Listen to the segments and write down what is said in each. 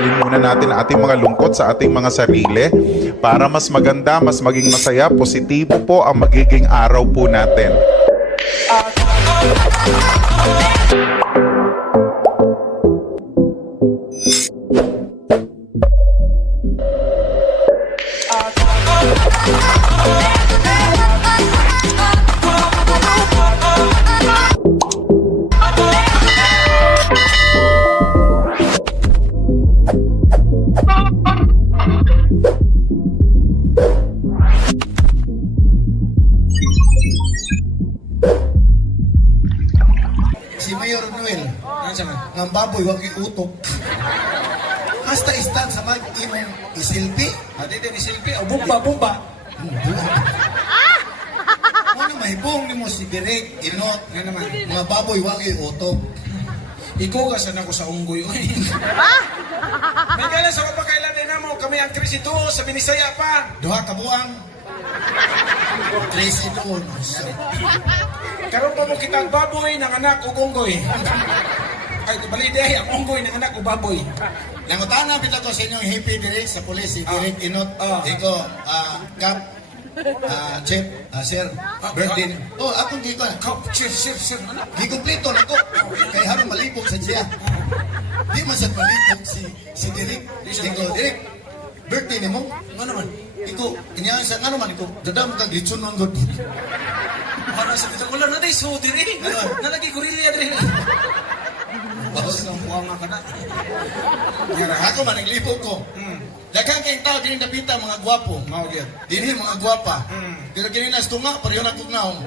tanggalin muna natin ang ating mga lungkot sa ating mga sarili para mas maganda, mas maging masaya, positibo po ang magiging araw po natin. Si Mayor Noel, ng baboy, wag iutok. Hasta istan sa mag-imong isilpi. Ate din isilpi o bumba. Ano mahibong ni mo si Direk, Inot, Nga naman. mga baboy, wag iutok. Ikugasan ako sa unggoy. May kailan sa kapakailan din mo kami ang Krisito sa Binisaya pa. Duha ka buang. Tracy doon. Karon pa mo kitang baboy ng anak o unggoy. Ay, balide ang unggoy ng anak o baboy. Nangutana pita ko sa inyong hippie Direk sa pulis, si Direk Inot. Iko, Kap, Chef, Sir, birthday. Oh, akong giko na. Sir. Ano? Gikumpleto na ko. Kaya harong malibog sa siya. Di man siya malibog si Direk. Iko, Direk, birthday ni mo? Ano naman? Iko, kanya sa ano man iko, dadam kag litson man god. Para sa kita ulan natin, so diri. Nalagi kurilya diri. Bawas ng buwang nga ka na. Ako man naglibog ko. Daghang kayong tao din napita mga gwapo. Mao gyud. Dinhi mga gwapa. Pero kini nas tunga pareho na kog naong.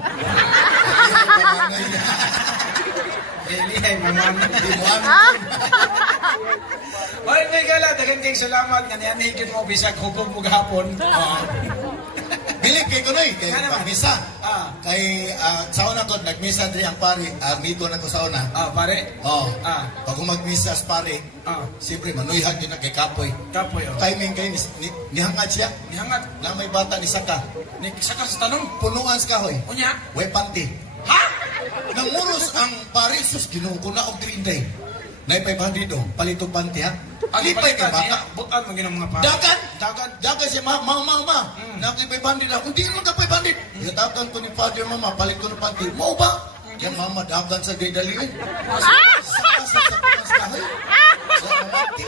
Lihay mamam. Di mo ano. Oy, may gala, daghang kayong salamat nga nianhigit mo bisag hugog mo gahapon. Bilib kay kunoy kay Ano naman? pagmisa. Ah. Kay sa una ko nagmisa diri ang pari, amigo na ko sa una. Pare. Oh. Ah. Pag magmisa sa pari, siyempre manuyhag din na kay kapoy. Kapoy oh. Timing kay nihangad siya. Nihangat. Na may bata ni Saka. Ni saka sa tanong. Punuan sa kahoy. Unya. Way panty. Ha? Nanguros ang parisus ginuo ko na og drinday. Nay 500 do, palito panty ha. Lipay kay bata. Butan man ginang mga pare. Dagan siya mama. Naki 500 ako. Hindi naman ka 500. Yatakan ko ni father mama, palit ko ng panty. Mau ba? Yan mama dagan sa dedali. Sa kahoy. Sa panty.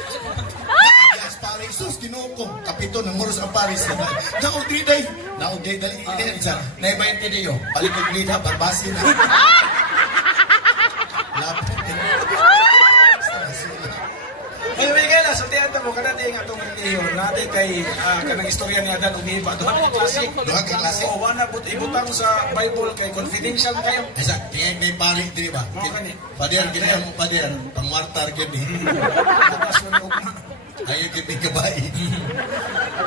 Yes, pare, sus, ginuo ko. Kapito, nanguros ang paris. Naog drinday. Dali. Naibayan tidiyo. Palit ko glida, barbasi na. Lapot. May gala, sa tiyata mo, kanati nga itong reliyon, natin kay kanang istorya ni Adan umiba. Doon ang klase. Doon ang klase. Oo, wala, ibutang sa Bible kay confidential kayo. Esa, tingay may pari, di ba? Pader, ginaya mo pader. Pangwartar yun eh. Tapos yung ugma. Ayaw kay may kabay.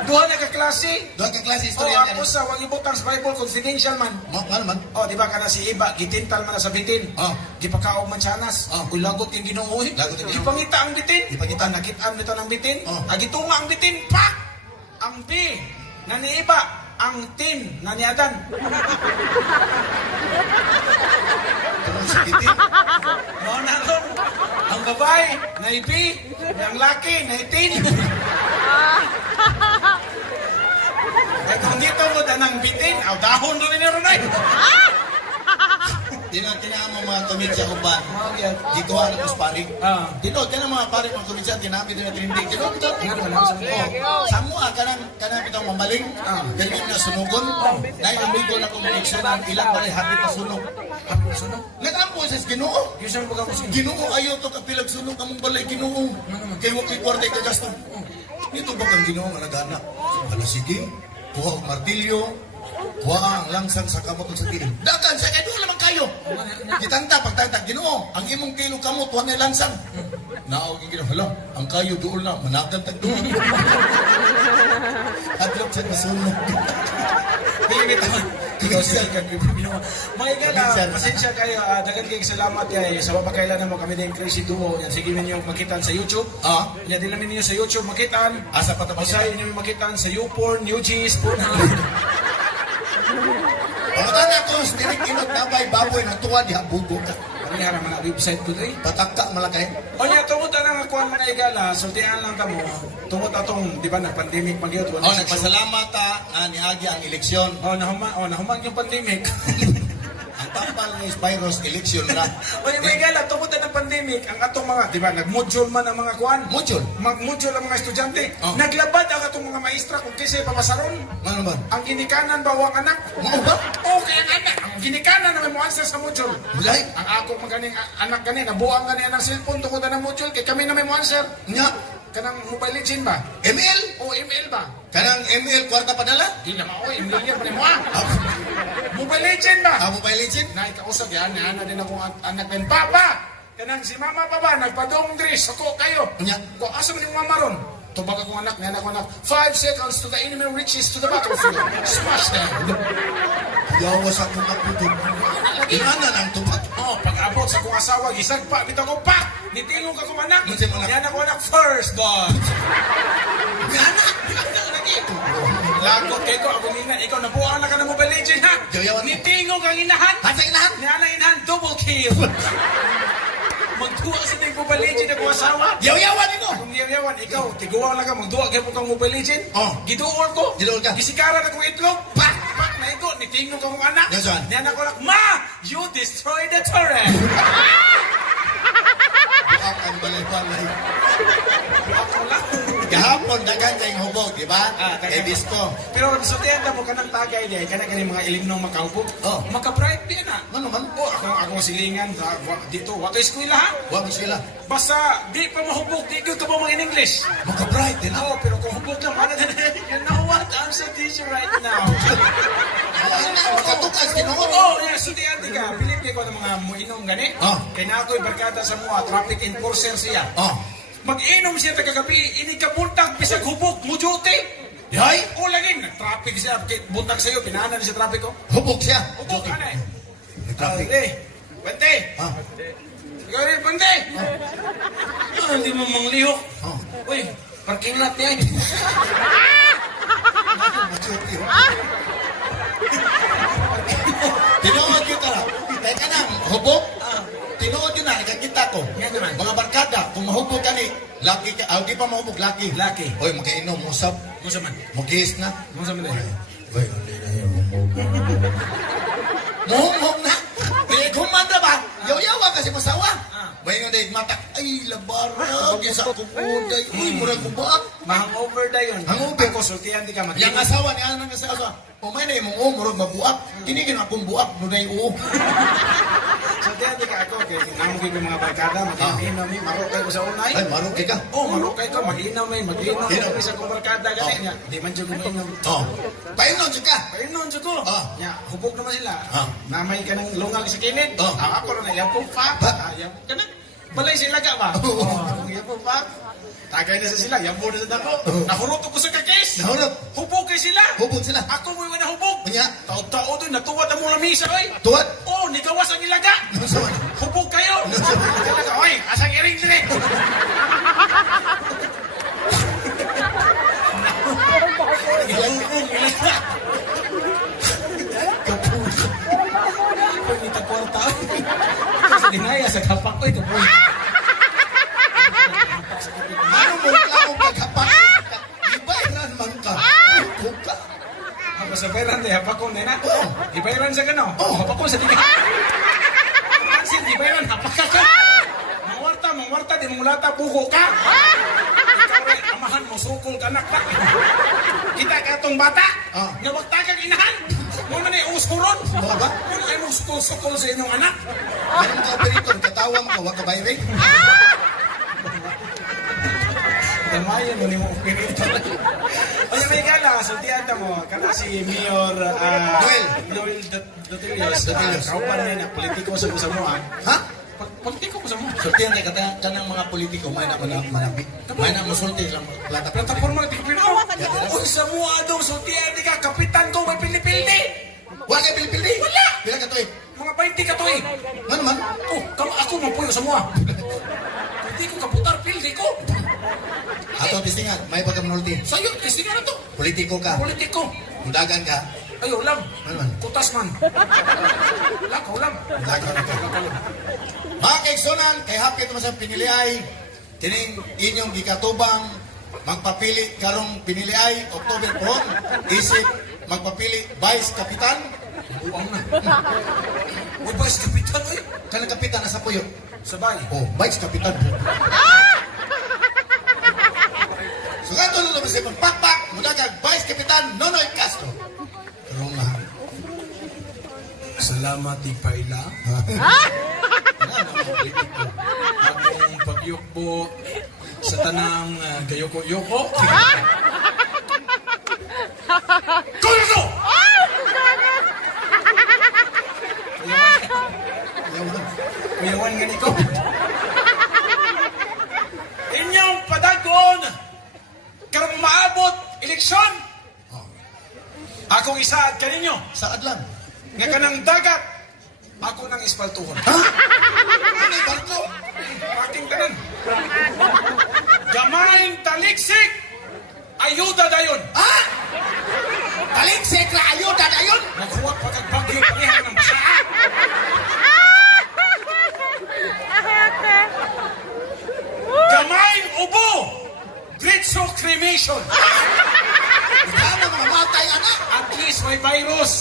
Doon na ka-klase. Doon ka klase O, istorya ako sa wag ibutang sa Bible, confidential man. Ano man? O, di ba ka na si Iba, gitintal man na sa bitin. Di pa kaog man siyanas. Ulagot yung ginunguhin. Lagot yung ginoo. Ipangita ang bitin. Ipangita. Nakitaan nito ng bitin. Oh. Agitunga ang bitin. Pak! Ang B na ni Iba. Ang tin na ni Adan. Ano sa kitin? Mao na ron. Ang babae na ipi. Ang laki na itin. Ay kung dito mo danang bitin, aw dahon doon ni Ronay. Tinaan mo mga komedya ko ba? Mao gyud. Di ko alam ko pari. Dito Dito, kaya mga pari mga komedya, tinabi din na tinindig. Dito. Ano? Sa mua, kanang itong mamaling. Ganyan na sunugon. Dahil amigo na komunikasyon ang ilang pare, happy pa sunog. Sunog. Nag-ampo sa Ginoo. Yusan mo ka kusing. Ginoo ayaw to kapilag sunog among balay Ginoo. Kay wa kay kwarta ka gasto. Nito ba kang Ginoo nga nagana? Ala sige. Kuha og martilyo. Kuha ang langsang sa kamot sa tiling. Dagan sa kay duha lamang kayo. Gitanta pagtanta Ginoo, ang imong kilo kamot wa na langsang. Naog Ginoo, hala, ang kayo duol na managan tag duol. Adlok sa masunog. Dili ta. Mga igala, pasensya kayo. Dagan kayong salamat kay sa mapakailan mo kami din Crazy Duo. Yan, sige ninyo makitan sa YouTube. Yan din namin ninyo sa YouTube makitan. Asa pa tapos Sa inyo makitan sa YouPorn, UGs, Pornhub. Pagkatan ako, stirik inot na bay baboy na tuwa diha bugo ka. Kami harap mga website ko doy. Patakka malakay. O niya, tungod na nga kuhan mga igala, sultian lang kamo. Tungod atong, di ba, nag-pandemic magyot. Nagpasalamat nga niagi ang eleksyon. Nahuman yung pandemic. Ang tapal ng virus, eleksyon na. O yung mga igala, tungod na ng pandemic, ang atong mga, di ba, nag-module man ang mga kuhan. Module? Mag-module ang mga estudyante. Oh. Naglabad ang atong mga maestra kung kisay papasaron. Ano ba? Ang ginikanan bawang anak. Mao ba? Okay, ang anak. Ang ginikanan na may mo answer sa module. Bulay? Ang ako maganing anak ganin, nabuang ganin ang cellphone tungkol na ng module, kay kami na may mo answer. Nya, Kanang mobile legend ba? ML? O ML ba? Kanang ML kwarta padala? Di na mao, ML yan pa ni mo ah. Mobile legend ba? Mobile legend? Naikausag yan, ana din akong anak din. Papa! Kanang si mama pa ba, nagpadong dress, ako kayo. Nya. Kung asa man yung mama ron? Tubag akong anak, nga ako anak. 5 seconds to the enemy reaches to the battlefield. Smash them. Yawa sa akong kaputod. Inanan ang tupat. Oh, pag-abot sa kong asawa, gisagpa, bitaw ko, pak! Nitilong ka kong anak. Ano siya mga- Yan ako anak, first born. Yana! Lagot kayo ko, ako ningan, ikaw nabuang na ka ng Mobile Legend, ha? Yayawan mo. Nitingog ang inahan. Hasa inahan? Niyan ang inahan, double kill. Magduwa sa ng Mobile Legend ako asawa. Yaw-yawan ito! Kung yayawan, ikaw, tiguang lang ka, magduwa kayo po kang Mobile Legend. Oh. Giduol ko. Giduol ka. Gisikaran akong itlog. Pak! Pak na ito, nitingog akong anak. Yes, sir. Niyan ako anak, Ma! You destroyed the turret. Buak ang balay-balay. Ako lang. Kahapon, dagan kayong hubog, di ba? Dagan. Disco. Pero sutihan na mo kanang tagay di kana kani mga ilimnong makaupo. Oh. Maka-bright di na. Ano man? Oh, ako silingan dito. Wato eskwela ha. Huwag mo sila. Basta di pa mahubog, di ko ba mga in English. Maka-bright din Oo, pero kung hubog lang, ano na, you know what? I'm so busy right now. Makatukas, tinuod. Oo, yeah, sutihan di ka. Pilip ko ng mga muinom gani. Oh. Kaya na ako'y barkada sa mga traffic enforcer siya. Oh. Mag-inom siya tagagabi, ini kabuntag, bisag hubog, mujuti. Yay! O lagi, nag-traffic siya, buntag sa'yo, pinahanan siya sa traffic ko. Hubog siya. Hubog ka na eh. Traffic. Bante! Ah. Ikaw rin, Bante! Hindi mo manglihok. Oh. Uy, parking lot niya eh. Machuti. Tinuod kita na. Teka na, hubog. Tinuod yun na, nakakita ko. Yan naman. Mga barkada, kung mahubog ka ni, laki ka, di pa mahubog, laki. Laki. Oy, magkainom, musab, Musa man. magkihis na. Musa man eh. Oy, hindi na yun, muhumog na. Pinaghuman na ba? Yaw-yawa kasi masawa. May nga dahil mata, ay, labara, kisa kukuday, uy, murag kubaak. Hangover da yun. Hangover. Ako, sultihan di ka Yang matigil. asawa ni anang asawa, umay na yung mga murag mabuak. Tinigin akong buak, nunay uo. Sultihan di ka ako. Kaya tinamugin ko mga barkada, mag-inom eh. Marukay ko sa unay. Ay, marunong ka. Oh, marukay ko, mag-inom eh. Mag-inom. Inom. Isa kong barkada gani niya. Di man dyan uminom. Oh, painon siya ka. Ayun nun, dyan ko. Ya, hubog naman sila. Ah. Namay ka ng lungal sa kinit. Oh. Ako rin, yapong pa. Yapong ka na. Balay sila ka ba? Oo. Yapong pa. Tagay na sa sila, yapo na sa dako. Nahurot ko sa kakis. Nahurot. Hubog kay sila. Hubog sila. Ako mo yung nahubog. Kunya, Tao-tao doon, natuwad ang mga misa, oy. tuwad. Oh, nigawas ang ilaga. Nasa man. Hubog kayo. Ilaga, oy, asang iring dire. Ilaga. Ako yung itakwarta. Sa dinaya, sa kapak ko ito. Ano mo lang pagkapak? Ibayran man ka. Hubog ka. Ako sa bayaran de hapakon na na. Ibayaran sa kano. Oh. Hapakon sa tiga. Sin ibayaran hapaka ka. Mangwarta di mulata buho ka. Kare amahan mo sukol kanak ta. Kita ka tong bata. Ah. Nga wagta kang inahan. Mo man ay usuron. Mga ba? Mo ay mo sukol sa inyong anak. Anong ka operator? Katawang ka, wag ka bayre? Damayan mo ni mo operator. Oye, may gala, sultihan ta mo, kana si Mayor Noel Dotilios. Kaupan na na, politiko sa Samoa. Ha? Politiko ko sa mo. Sultihan kay kanang mga politiko, may na manabi. May na musulti lang. Plataforma na tigpino. Uy, Samoa daw, sultihan di ka, kapitan ko, may pildi-pildi. Wag kay pilipili. Wala. Pila ka to eh. Mga 20 ka to eh. Ano man? Oh, ako mapuyo Samoa. Hindi ko kaputar, pildi ko. Ato tistingan, may pagkamunulti. Sa'yo, kasi nga na to. Politiko ka. Politiko. Undagan ka. Ay, ulam. Ano man? Kutas man. Ulam, ulam. Dagan ito. Mga kaigsunan, kay hapit naman sa piniliay, kining inyong gikatubang, magpapili karong piniliay, October 4, isip magpapili Vice Kapitan. Buwang na. Uy, Vice Kapitan, uy. Kanang kapitan na sa puyo. Sabay. Oh, Vice Kapitan po. So nga ito na sa pagpakpak, muna kag Vice Kapitan Nonoy Castro. Karong na. Salamat, Ipaila. Akong pagyukbo sa tanang gayoko-yoko. Kurso! Kuyawan nga nito. Inyong padagon karong maabot eleksyon. Akong isaad kaninyo Saad lang. nga kanang dagat. Ako nang ispaltuhon. Ha? Ano yung barko? Aking tanan. Gamaing taliksik. Ayuda dayon. Ha? Taliksik na ayuda na yun? Maghuwag pagkagbagyo palihan ng basaa. Gamaing ubo. Gritso cremation. Ano mga matay anak? At least may virus.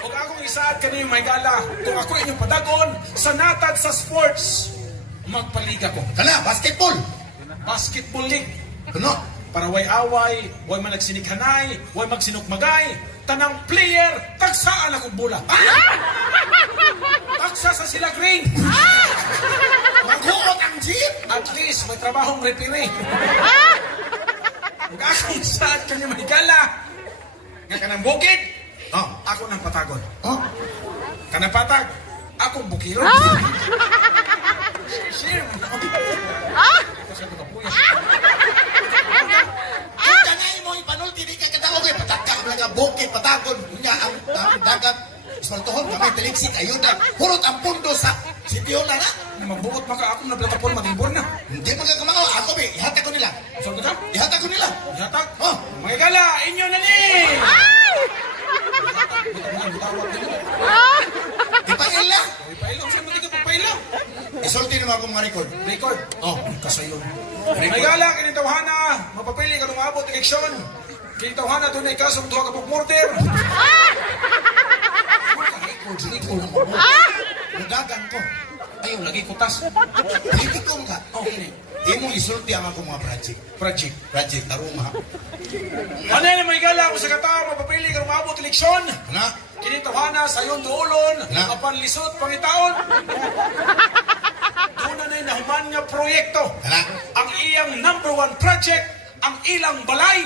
Kung akong isaad kaniyong may gala, kung ako inyong padagon, sa natad sa sports, magpaliga ko. Kana, basketball. Basketball league. Ano? Para way away, way managsinikhanay, way magsinukmagay, tanang player, tagsaan akong bola. Tagsa sa sila green. Maghuot ang jeep. At least may trabahong referee. Kung akong isaad kaniyong may gala, nga kanang bukid, Oh. ako nang patagon. Oh. Kanang patag, akong bukiron. Share mo. Kasi ito kapuya. Ang tangay mo ipanulti, di ka katawag eh. Patagka ka mga bukid, patagon. Nga ang dagat. Ismaltuhon, kamay taliksik, ayuda. Hurot ang pundo sa sityo na na. Magbuot maka akong na platform, magibor na. Hindi magkakamaw. Ako be, ihatag ko nila. So, ka? Ihatag ko nila. Yatag. Oh. Mga gala, inyo na ni! Ipail na. Pailaw, saan mo di ka pagpailaw? Isulti naman akong mga record. Record. Oh. Kasayon. May gala, kinitawhana, mapapili ka nung maabot eleksyon. Kinitawhana, doon ay kasong duha ka murder. Record. Nadagan ko. Ayun, lagi kutas. Hindi ko ka. Okay. Imo isulti ang akong mga project. Project, taruma. Ano na may gala, kung sa kata, mapapili ka nung maabot eleksyon. Na? Kinitawhana, sayon doolon, Na. kapanlisod, pangitaon. Doon na nahuman nga proyekto. Kana? Ang iyang number one project, ang ilang balay.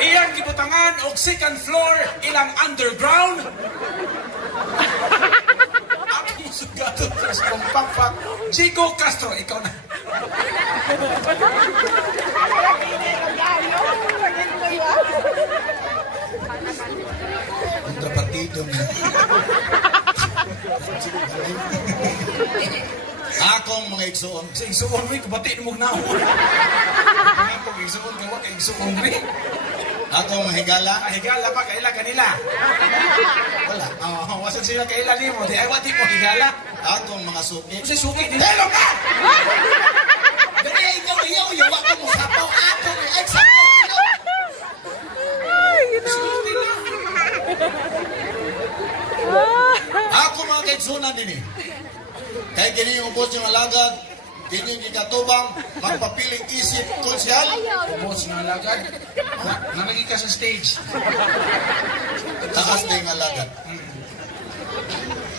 Iyang gibutangan og second floor, ilang underground. Ako sugato sa kompakpak. Chico Castro, ikaw na. Kontrapartido mo. Akong mga igsoon. Sa igsuon mo, kabati ni mong naon. Ako igsuon, gawa ka igsuon mo. Akong mahigala. Higala pa, kaila kanila. Wala. Oo, wasan sila kaila ni mo. Di ay, wati mo higala. Akong mga suki. Kasi suki din. Hello ka! Dali, ikaw iyo, yawa ko mo sapaw. Ako, ay, sapaw. Suki na. Ako mga kaigsunan din eh. Kahit kini yung ubos yung alagad, kini yung ikatubang, magpapiling isip konsyal. Boss nga lagad. Nalagi ka sa stage. Taas na yung alagad.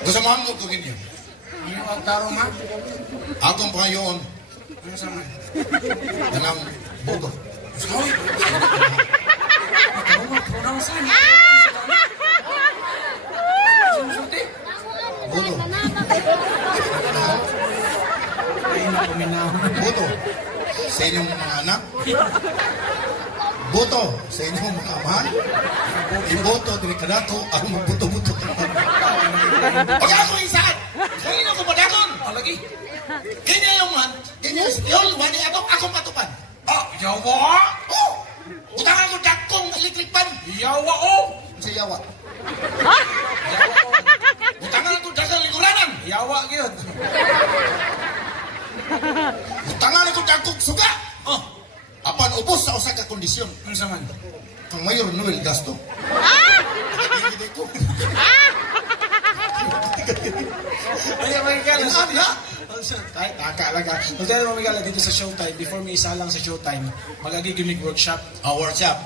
Gusto mo hamog ko ganyan. Ano ang tarong ha? Akong pangayoon, Ano sa man? ganang bugo. Sorry. Tarong ha? Pronounce ha? Susunti? Bugo. Ay, nakuminaw. Buto. Sa inyong mga anak. Buto. Sa inyong mga amahan. Iboto, dili ka nato, ang magbuto-buto. Pag ako isaan, kung ino ko padakon, Lagi. kanya yung man, inyo sa tiyol, wani akong patupan. Oh, yawa! Oh! Utangan ko dakong electric pan. Yawa oh! Sa yawa. Yawa oh! Utangan ko dakong liguranan. Yawa yun. Utangan ko dakong suga. Oh! Apan ubos sa usa ka kondisyon. Ano sa man? Kang Mayor Noel Gasto. Hindi ko. Ay, mamigala. Inaan na. Kahit nakakalaga. Magdala mamigala dito sa Showtime. Before may isa lang sa Showtime, mag-agiginig workshop. Workshop.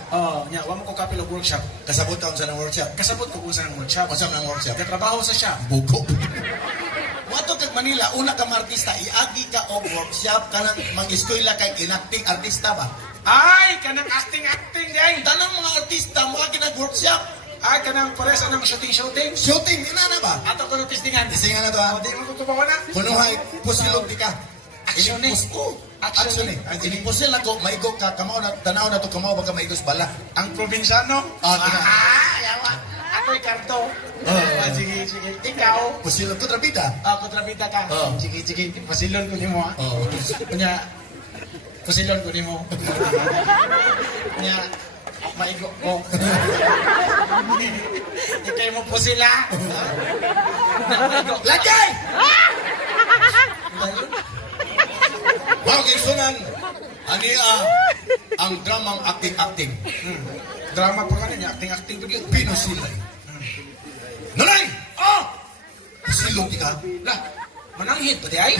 Nya, wala mo ko kapil og workshop. Kasabot taon sa ng workshop. Kasabot ko kung saan ang workshop. Kasam ng workshop. Katrabaho sa siya. Buko. Wato kag Manila, una ka artista, iagi ka og workshop kanang mag-eskwela kay inacting artista ba? Ay, kanang acting day. Tanang mga artista mo kinag-workshop. Ay, kanang pares ng shooting. Shooting, ina na ba? Ato ko ng testingan. Isinga na to ha. Di mo ko tubawa na. Kunuhay, pusilog di ka. Action eh. Action eh. Ang inipusil ako, maigo ka, kamao na, tanaw na to, kamao ba ka maigos bala. Ang probinsyano. Tuna. Yawa. Ako'y kanto. Sige. Ikaw. Pusilog ko, trabida. Ako trabita ka. Oh. Sige. Pasilon ko ni mo. Oo. Kanya, pasilon ko ni mo. Kanya, maigo ko. Ikay mo po sila. Lagay! Bawag isunan. Ani ang dramang acting-acting. Drama pa ka niya. Acting pa yun. Pinusilay. Nanay! Oh! Pusilog di ka. Lah, mananghit pa di ay?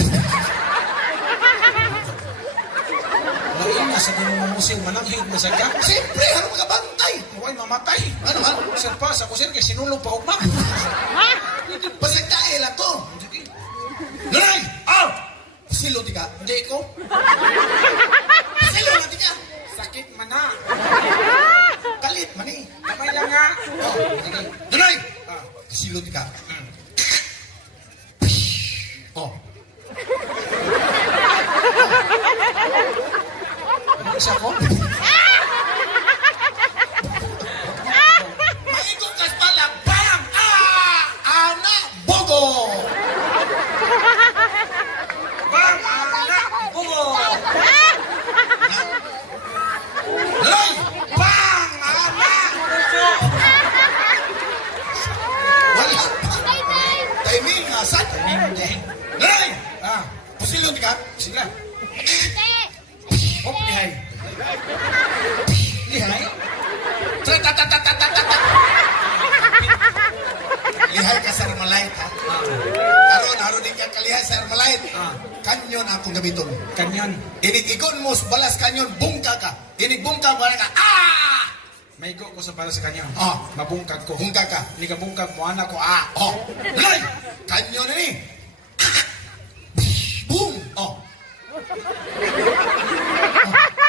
Laina sa kong mamusil, mananghit na sa ka. Siyempre, ano magabantay? Huwag mamatay. Ano man? Sir pa, sa kusir kay sinulog pa ugma. Pasagkain lang to. Nanay! Oh! Pusilog di ka. Hindi ko. Pusilog na di ka. Sakit man na. Kalit man eh. Kamay lang nga. Oh, Sige. Nanay! Ah. Pusilog di ka. Oh. Ano siya ko? Maigo kas pala. Bam! Ana! Bogo! Bang! Anak! Bugo! Nanay! Bang! Anak! Bugo! Wala. Timing, asat. Hindi. Nanay! Ah, Pusilog di ka. sila. Hop, lihay. Lihay? Tra-ta-ta-ta-ta-ta-ta. Lihay ka sa Armalite, ha? Aron din ka kalihay sa Armalite. Ah. Kanyon akong gamiton. Kanyon. Inigigon mo sa balas kanyon, bungka ka. Inigbungka, wala ka. Ah! May go ko sa para sa kanya. Ah. Mabungkag ko. Bungka ka. Hindi ka bungkag mo, anak ko. Ah! Oh. Nay! Kanyon na ni. Boom! Oh.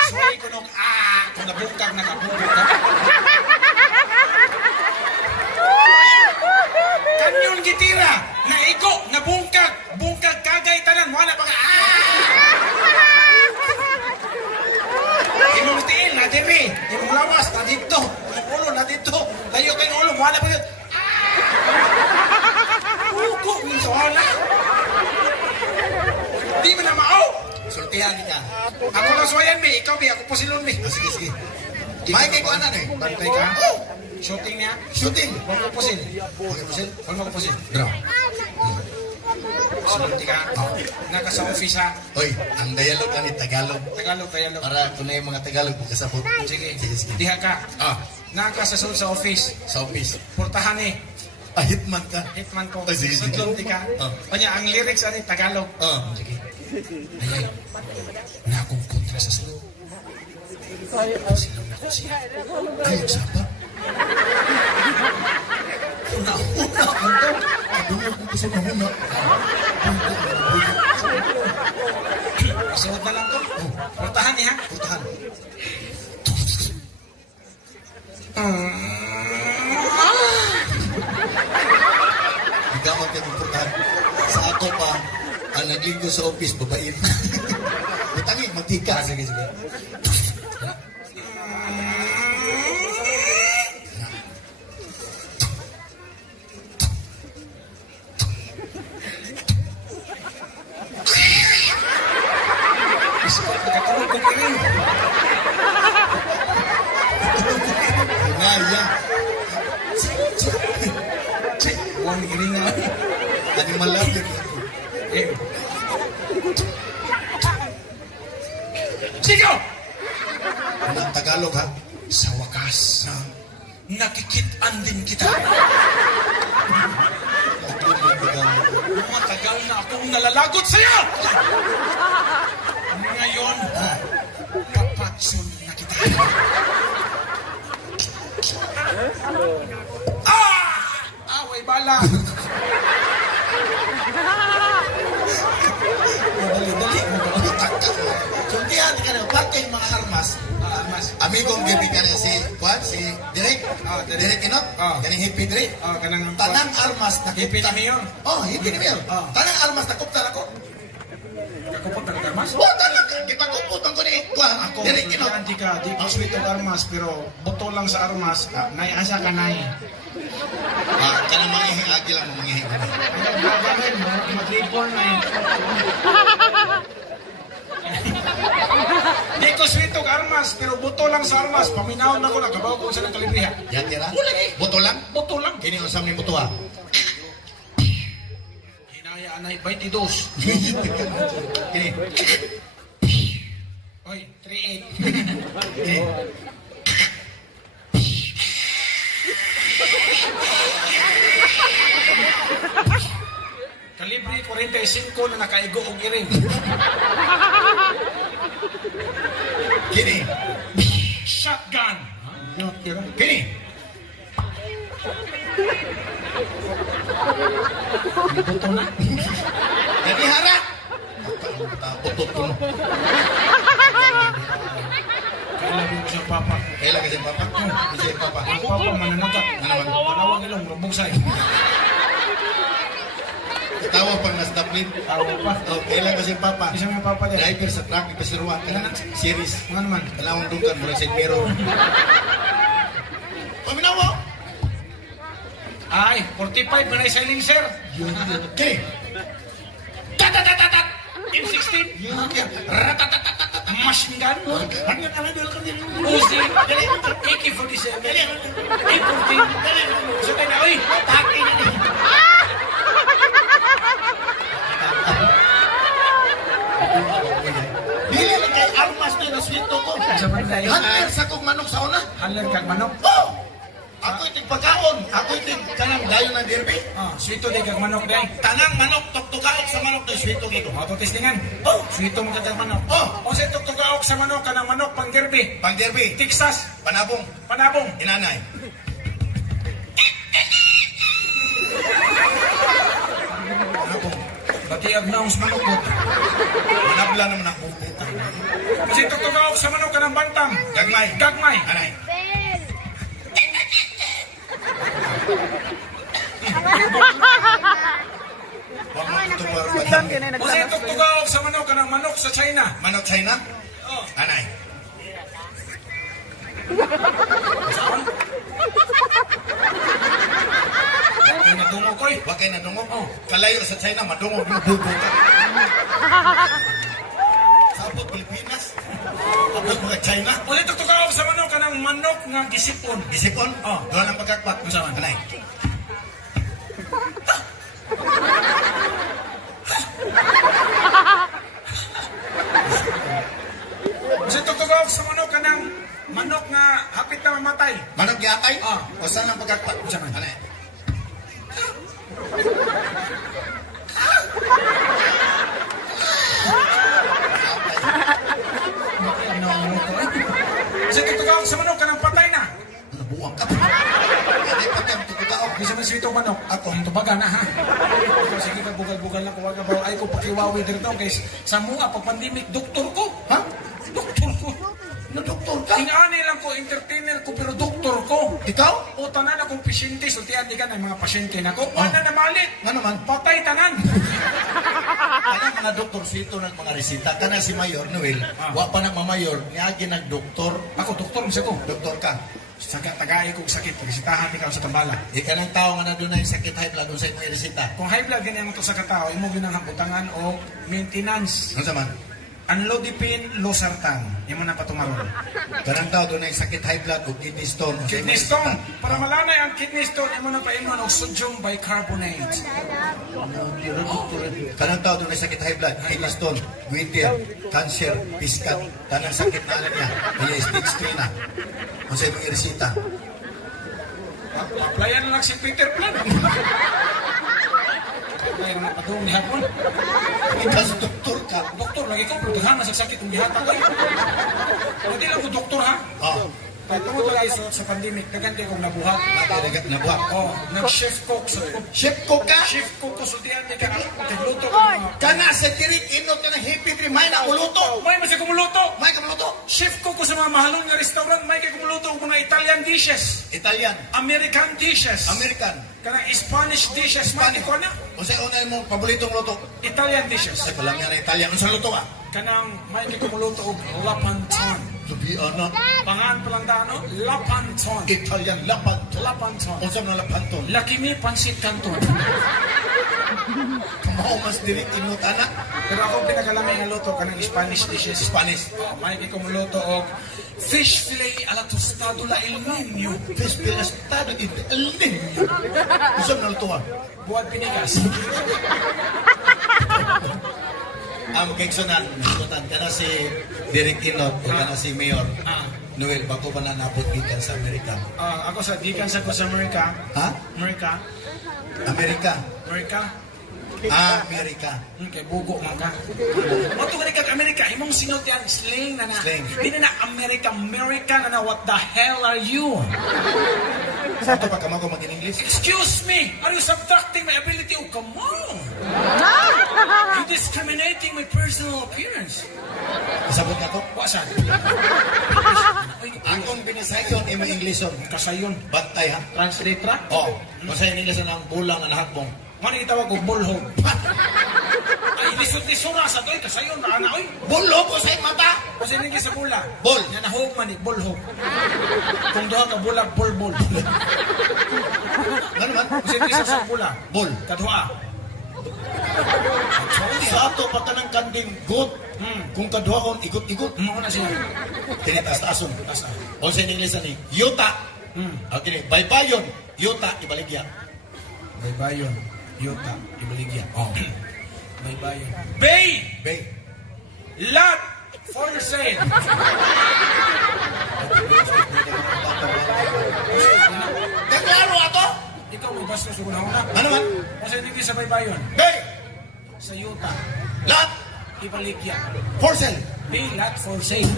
Suway ko nung kung nabungkag, nakabungkag ka. Kanyon gitira, naigo, nabungkag, bungkag kagay tanan, wala pa ka. Imong tiil na diri, imong lawas na dito, imong ulo na dito, layo kayong ulo, wala pa yun. Ugo, minsan wala. Di mo na mao. Sultihan ka. Ako lang suwayan, mi. Ikaw, mi. Ako po silon, mi. Oh, sige, sige. May kay kuanan eh. Bantay ka? Oh! Shooting niya? Shooting. Huwag mo pusin. Okay, pusil. Huwag mo pusin. Draw. Silunti ka. Naka sa office, ha? Hoy, ang dialog na ni Tagalog. Tagalog. Para kung na yung mga Tagalog pagkasabot. Sige. Sige, sige. Diha ka. Ah, Naka sa sul sa office. sa office. Portahan eh. Hitman ka. Hitman ko. Ay, sige, sige. Silunti ka. Oh. Kanya, ang lyrics ani Tagalog. Oh. Sige. Ayay. Na akong kontra sa silong. Silong na ko siya. Ay, sapa. Una. Kadungog ko sa mahuna. Pasuot na lang to. Portahan niya. Putahan. Bigaman kayo ng putahan. Sa ako pa, ang naglinggo sa office, babain. Butangin, magtika. Sige, sige. Nagkatulog ko kini. Ngaya. Huwag kini nga. Animal lang yun. Eh. Sigaw! Ang Tagalog ha? Sa wakas, nakikitaan din kita. Matagal na akong nalalagot sa'yo! Ngayon, kapatsul na kita. Away bala! Dali. Suntihan ka na. Bakit yung mga armas? Mas, Amigong gabi ka na si Juan, si Direk. Direk Inot. Ganing hippie Direk. kanang Tanang armas na Hippie ni Mayor. Oh, hippie ni Mayor. Tanang armas na kuptan ako. kakupot na ka, Mas? Oh, tanang gipakuputan ko ni Juan. Ako, Direk Inot. di ko sweet of armas, pero buto lang sa armas, nay asa ka nay. Kanang mangihi, agi lang mo mangihi. Gagawin mo, mag-report na yun. Di ko sweet of armas, pero buto lang sa armas. Paminahon ako, nagabaw ko sa ng kalibriha. Yan tira. Buto lang. Buto lang. Kini ang saming buto ha. Hinaya anay 22. Kini. Oy, 38. Kini. Kalibre 45 na nakaigo og iring. Kini. Shotgun. Kini. Buto na. Jadi harap. Butot ko. Kailangan ko sa papa. Kailan kasi papa? Kasi papa. Ang papa mananagat. Ano naman? Panawang ilong, rubungsay. Tawa pang nasdaplin. Tawa pa. Oh, kailan kasi papa? Isang yung papa din. Driver sa truck, ipasiruan. Kailan series. Ano naman? Kalawang dukan, mula sa mirror. Paminawa! Ay, 45 na silencer. Okay. Tatatatat! M16. Ratatatatat. Machine gun. Uzi. AK-47. A-14. So tayo na, uy, taki na ni. Dili lang kay armas na naswito ko. Sa barangay. Hanler sa kong manok sa una. Haler kag manok. Oh! Ako itig pagkaon. Ako itig kanang dayon ng derby. Swito di kag manok day. Tanang manok, tuktukaok sa manok na swito kiko. Ato testingan. Oh! Swito mo kag manok. Oh! O sa tuktukaok sa manok kanang manok pang derby. Pang derby. Texas, Panabong. Panabong. Inanay. Panabong. Batiag na sa manok ko. Manabla naman ako. Kasi tuktukaok sa manok kanang bantang. Gagmay. Gagmay. Anay. Huwag mo ito ba? Kasi tuktukaok sa manok kanang manok sa China. Manok China? Oh. Anay. Saan? Kaya nadungo ko eh. Huwag kayo nadungog. Oh. Kalayo sa China, madungog yung bubo ka. Sabot, Pilipinas. Abot mga China. Uli tuktukaok sa manok kanang manok nga gisipon. Gisipon? Oh. Doon ang pagkakpat. Kung saan? Anay. Kasi tuktukaok sa manok kanang manok nga hapit na mamatay. Manok yatay? Ah. O saan ang pagkakpat? Kung saan? Anay. Kasi tuktukaok sa manok kanang patay na. Nabuwang ka. Anay pati ang tukukaok. Bisa man sitong manok. Ako, ang tubaga na ha. Ikaw, sige ka, bugal-bugal na kuwaga ba? Ay ko pakiwawi dito guys. Sa mga pag pandemic, doktor ko. Ha? Doktor ko. Na doktor ka? Ingani lang ko, entertainer ko, pero doktor ko. Ikaw? O tanan akong pasyente, sultihan di ka na mga pasyente na ko. Wala na malit. Nga naman. Patay tanan. Kanang mga doktor sito ng mga resita. Kana si Mayor Noel. Wa pa nang mamayor. Niagi nag-doktor. Ako, doktor mo siya ko. Doktor ka. Tagaay kong sakit, pagsitahan ikaw sa tambala. Di ka ng tao nga na doon ay sakit high blood doon sa imong resita. Kung high blood ganyan mo to sa katao, imo ginang hambutangan o maintenance. Ano sa man? Anlodipine, losartan. Yung mga napatumaron. Kanang tao doon ay sakit high blood o kidney stone. Kidney stone. Para malanay ang kidney stone, yung mga napaiman og sodium bicarbonate. Kanang tao doon ay sakit high blood, kidney stone, goiter, cancer, piskat, tanang sakit na alam niya. Kaya stage 3 na. Kung sa'yo mong iresita. Applyan na lang si Peter Pan. Kaya nga padung ni hapon. Ikas doktor ka. Doktor, lagi ko, pulutuhan na sa sakit ng gihata ko. Hindi lang ko doktor ha. Oh, Kaya tungkol lagi sa pandemic, nagandi kong nabuhat. nabuhat. Oh, nag-chef cook sa Chef ko ka? chef cook ko sultihan niya ka kagluto ko. Kana sa tirik inot ka ng happy tree, may na uluto. May masig kumuluto. May kamuluto. Chef cook ko sa mga mahalong nga restaurant, may kay kumuluto og mga Italian dishes, Italian, American dishes, American, kanang Spanish dishes, may ko na. o sa'yo unay mong paboritong luto. Italian dishes. Ay, palang yan na Italian. Ano sa luto ka? Kanang may kay kumuluto og lapanton. Sabi, ano? Pangan pa lang dano, lapanton. Italian, lapat. Lapanton. O sa'yo na lapanton. Lakimi pansit canton. Kumao mas dirik inot, anak. Pero ako pinakalamay nga luto kanang Spanish dishes. Spanish. Oh, may kay kumuluto og fish fillet ala tostado la il niño. Fish pilastado in el niño. O sa'yo na luto ka? Buwan pinigas. Ang keksonan, lutan ka na si Derek Inot o ka na si Mayor Ah, Noel, bago pa na napot gikan sa Amerika. ako sa gikan sa ko sa Amerika. Ha? Amerika. Amerika. Amerika. Amerika. Kay bugo man ka. Mato ka kag Amerika, imong sinot yan slang na na. Slang. Di na America, America na na, what the hell are you? Sa ito pa kamo ko mag-English? Excuse me, are you subtracting my ability? Oh, come on. You discriminating my personal appearance. Isabot na ko? Wasan? Akong binisayon, imo Englisyon. Kasayon. Bantay ha? Translate ra? Oo. Masaya English ang bulang ang hakbong. Mani itawag ko bullhog. Ay, lisod-lisura sa to'y kasayon ra na, oy. Bulo ko sa mata! Kasi hindi sa bula. Bol. Yan nahog man, bullhog. Kung doha ka bula, bol-bol. Ano man? Kasi hindi sa bula. Bol. Kadua. Sa ato pa ka ng kanding good. Kung kadwa kong igot-igot. Mo na siya. Tinitaas-taason. Asa. O sa English ni, yuta. Hmm. Okay, baybayon. Yuta, ibaligya. Baybayon. Yuta. Ibaligya. Oh. Baybayon. Bay! Bay. Lot! For sale. Kaklaro ato? Ikaw may basta sa una-una. Ano man? Kasi hindi sa baybayon. Bay. Sa yuta. Lot. Ibaligya. For sale. Bay lot for sale.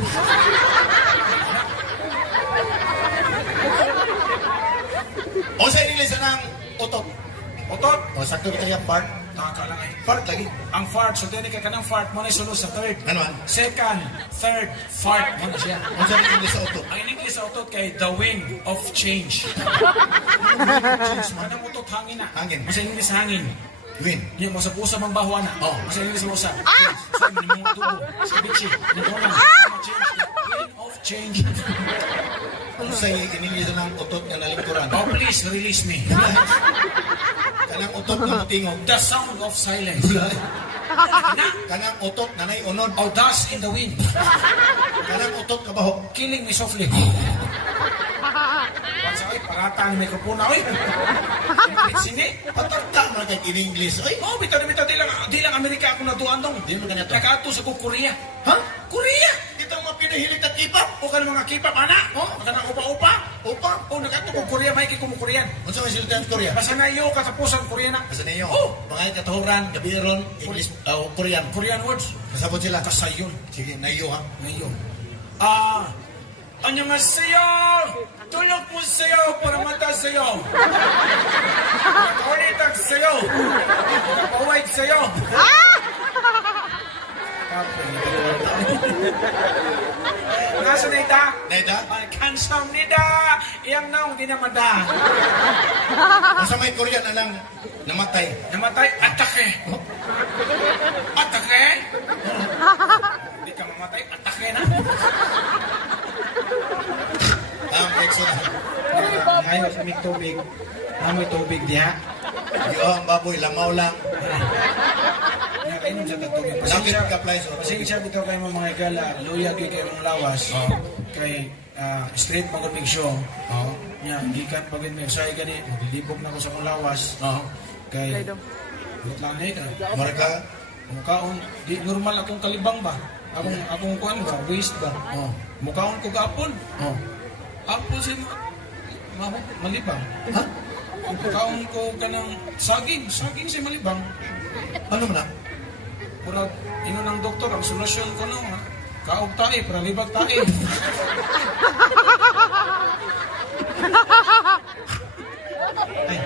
O sa English ng utot. Otot. O sakto kita yung part. Taka lang ay. Part lagi. Ang fart, so din ka kanang fart mo na isulo sa third. Ano man? Second, third, fart mo na siya. O sa English sa utot. Ang English sa utot kay the wind of change. Manang utot hangin na. Hangin. Sa English hangin. Win. Yung mo sa pusa mang bahuan na. Oh. Sa English mo sa. Sa mga tubo. Sa bichi. Nagawang. Change. The wind of change. O sa English ng utot nga nalingkuran. Oh, please release me. Kanang utot nga mutingog. The sound of silence. Kanang utot na nay unod. Oh, dust in the wind. Kanang utot ka baho. Killing me softly. Pansa, oy, parata ang mikrofona, oy. Sini. Patakta mo na kay in-English. Ay, Oh, bitaw di lang Amerika ako natuan dong. Di mo kanya to. Nakato sa Korea. ha? Korea! Ito ang mga pinahilit at ipap. O ka ng mga kipap, anak? Oh. Ka ng upa-upa? Upa. O, nakato ko Korea, may kiko mo Korean. Ano sa may siltan sa Korea? Basta na iyo, katapusan Korean na. Basta niyo. Oh. Mga katuhuran, gabiron, English, Korean. Korean words. Kasabot sila. Kasayon. Sige, naiyo ha. Ngayon. 안녕하세요. tulog mo sa'yo para mata sa'yo. Ulitak sa'yo. Pawait sa'yo. Nasa na ita? Neda? Kansam nida. Iyang naong di namada. Masa may Korean na lang namatay. Namatay, atake. Atake? Hindi ka mamatay, atake na. Ang excellent. Ngayon sa may tubig. Amoy tubig diha. Yung ang baboy, langaw lang. Kainom sa tagtugin. Sakit ka play so. Pasensya bitaw kayo mga igala, luya gyud kayo mga lawas. Oh. Kay straight magud show. Oh. Nya gikan pagid may usay gani, magdibog na ko sa akong lawas. Oh. Kay Wait lang ni ka. Marka. Mukhaon di normal akong kalibang ba? Akong kuan ba, waist ba? Oh. Mukhaon ko gapon. Oh. Apple si malibang. Ha? Mukhaon ko kanang saging si malibang. Ano man na? Murag ino ng doktor ang solusyon ko no. Kaog tae para libag tae. Ay,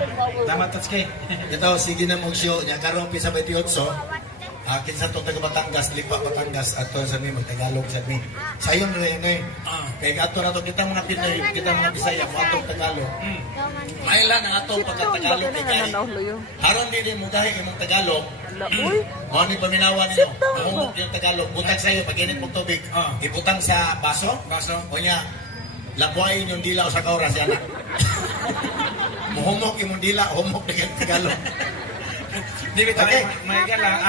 tama tatskay. Ito, sige na mong show niya. Karong pisa 28. Kinsa to taga Batangas, Lipa Batangas, ato sa mi magtagalog sa mi. Sayon na yun eh. Kaya ato na to, kita mga Pinoy, kita mga Bisaya, mo atong Tagalog. Mailan ang atong pagkatagalog kay kay. Haron din mo dahil imong Tagalog. Mo ni paminawan ninyo. Mahumog yung Tagalog. Butang sa iyo pag init mong tubig. Ibutang sa baso. Baso. O niya, labuayin yung dila o sa kauras yan. Muhumog imong dila, humog na yung Tagalog. Di bitaw Okay. may gala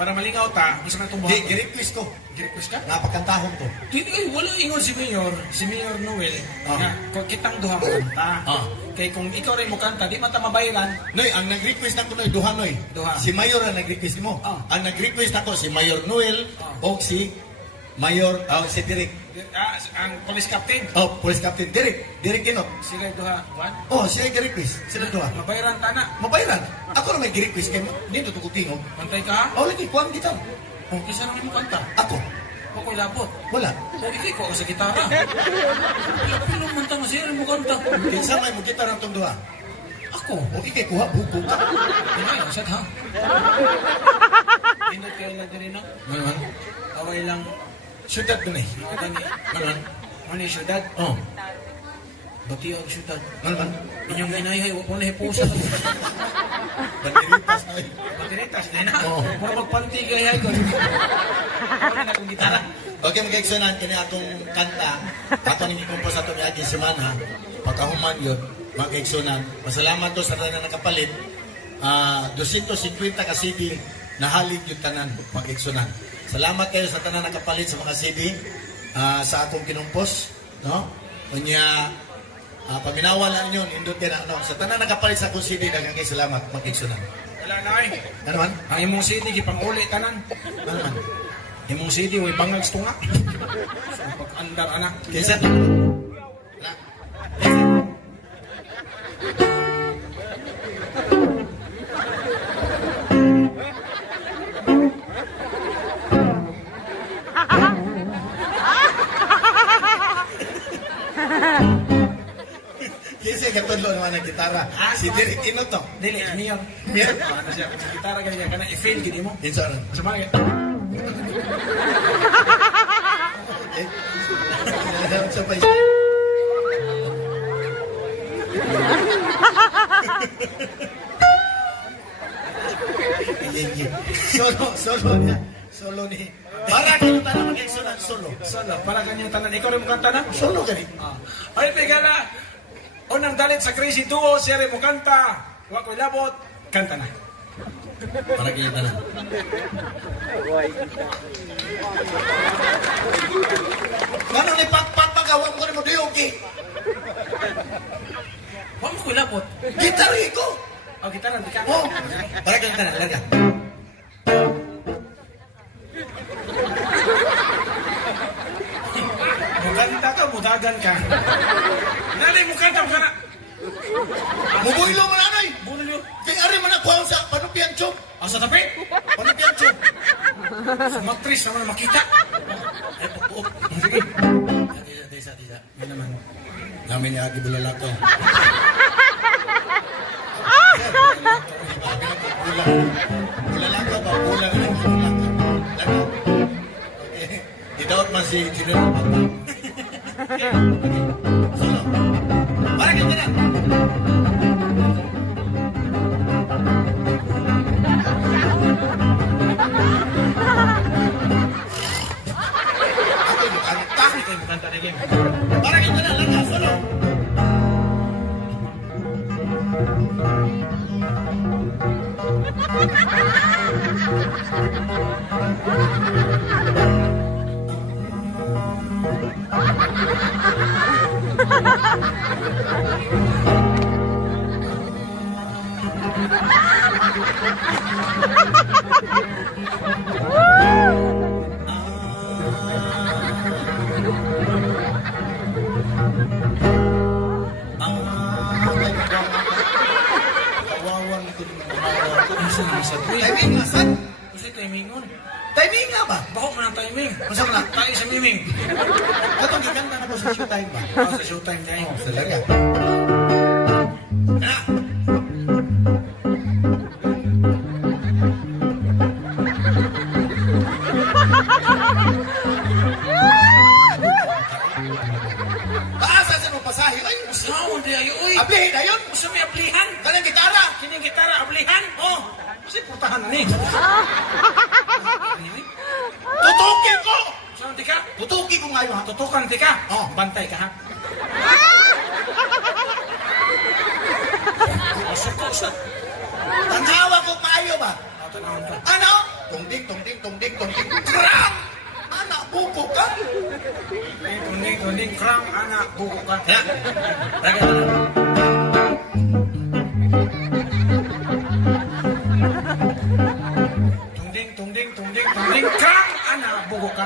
para malingaw ta, gusto na tumbuhan. Di, giripis ko. Giripus ka? Napakantahon to. Dili wala ingon si Mayor Noel. Nga kung kitang duha mo kanta. Kay kung ikaw rin mo kanta, di mata mabayaran. Noy, ang nag-request ako Noy, duha Noy. Duha. Si Mayor ang nag-request mo. Ang nag-request ako si Mayor Noel o si Mayor, si Derek. Ang police captain. Oh, Police Captain Derek. Derek Kinot. Sila duha. One. Oh, siya yung request. Sila duha. Mabayaran ta na. Mabayaran. Ako na may request kayo. Dito to kutingog. Kantay ka ha? Oh, lagi, kuhaan kita. Kung kisa naman mo kanta. Ako. O ko'y labot. Wala. O ikay ko ako sa gitara. Pero man ta masira mo kanta. Kinsa may mo kita ng tong duha. Ako. O ikay kuha, buko ka. Ano yun? Sad ha? Indot kayo lang din no? Ano? Away lang. Syudad doon eh. Nakatani. Ano? Ano yung syudad? Oh. Bati ang syudad. Ano? Inyong inayhay, huwag mo na hipusa. Banderitas na eh. Matiritas din ha? Oo. Mura magpantigay hay ko. Ano na kong gitara? Okay, mag-eksonan kini atong kanta. Ato nang ikumpos ato ni Agi Semana. Pagkahuman yun, mag-eksonan. Masalamat to sa tanan nakapalit. 250 ka CD, nahalig yung tanan, mag-eksonan. Salamat kayo sa tanan nakapalit sa mga CD sa akong kinumpos. No? Kunya, paminawalan nyo, nindot kayo na, sa tanan nakapalit sa akong CD, dagang kayo salamat, mag-eksonan. Wala na eh. Ano man? Ang imong CD, ipang-uli tanan. Ano man? Imong CD, way bangag tunga. So, pag-andar anak. Kaysa? Wala. Kasi katulog naman ng gitara. Si Derek Ino to. Dili, Mayor. Mayor? Ano siya? Gitara ganyan ka na, i-fail gini mo. Insa rin. Sa mga Eh? Sa pa Solo niya. Solo ni. Para kayo tayo mag-exonan solo. solo, para kanyang tanan. Ikaw rin mo kanta na? Solo ka rin. Ay, pigala. Unang dalit sa Crazy Duo, siya rin mo kanta. Huwag ko'y labot, kanta na. Para kayo tayo. Ganun ni pagpagawa mo rin mo di okay. Huwag mo ko'y labot. Gitari ko. O, gitara, di ka. Oh. Para kayo tayo. Larga. Mukanta ka, mudagan ka. Nanay, mukanta mo ka na. Mubuylo mo nanay. Bulo nyo. Kaya ari man ako sa panupian chop. Asa tapit? Panupian chop. Sa matris naman makita. Ay, pupuok. Sige. Tisa. Yan naman. Namin ni Agi Bulalako. Bulalako ba? Bulang. Okay. Idawat man si Junior. Solo. Para kita na. Ako yung kanta. Bakit kayo mukanta na game? Para kita na. Larga. Solo. Ha ha ha! Kawawan ito ng mga Ano sa mga sabi? timing nga, san? Kasi timingon. Timing nga ba? Bako mo ng timing. Masa na? Tayo sa miming. Katong giganda na po sa showtime ba? Sa showtime tayo. Sa larga. Na! Taasa sa mong pasahe. Ay, Sound di ayo uy. ablihin na yun. Gusto may ablihan? Kanang gitara. Kining gitara ablihan? Oh. Kasi putahan na ni. Tutukin ko! Saan di ka? Tutukin ko ngayon ha. Tutukan di ka? Oh. Bantay ka ha? Masuk ko sa... Tanawa ko maayo ba? Tanawin ka. Ano? Tungdik, tungdik, tungdik, tungdik. Krang! Anak, buko ka. Kuning, krang, anak, buko ka. Ya. Raga. Tungding, krang, anak, buko ka.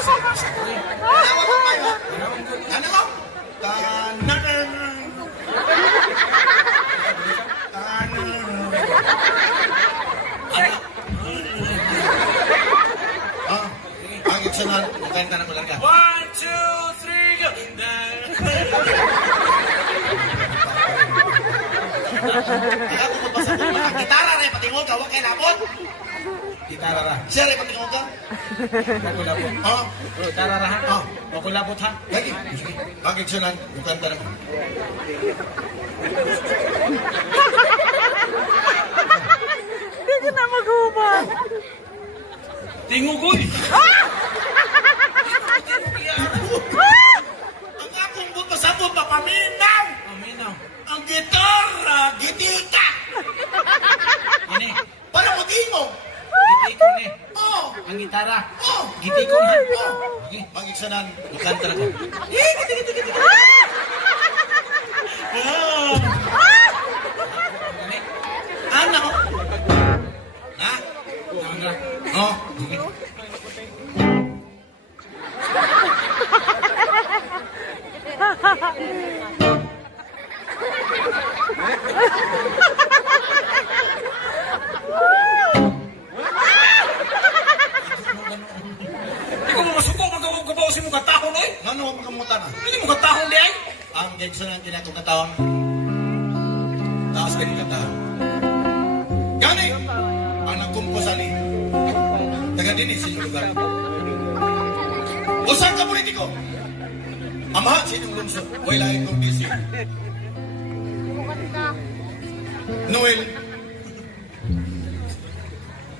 Tanawa ko maayo ha. Tanawin ko. Ano ko? Anak. Ah, pangit sa nan. Kanta na ko lang ka. 1, 2, 3, go! Kaya ko mapasa ko na. Gitara rin, patingog ka. Huwag kayo labot. Gitara ra. Siya rin, patingog ka. Makulabot. Oh, Gitara ra ha? Oh. Makulabot ha? lagi. Pangit sa nan. Kanta na ko. Hindi ka na maghubad. Tingugoy! Ang akong buto sa buto, paminaw. Aminaw. Ang gitara, gitika. Ini, Para mo tingog. gitikon ni. Oh, Ang gitara. oh. Gitikon ha? Oh. Okay. Pangit sa nan. Kanta na ko. Ini. Ano? Ha? Naman ra. Oh. Di ko mamasuko, magawa si mo katahon oy. Ano ang kamutan na? Hindi mo katahon di ay. Ang gagso ng kinatong kataon. Taas ka ni kataon. Gani! Ang nagkumpos ani. Taga din sa inyong lugar. Usan ka politiko? Amahan sa inyong lungsod. Wala itong busy. Noel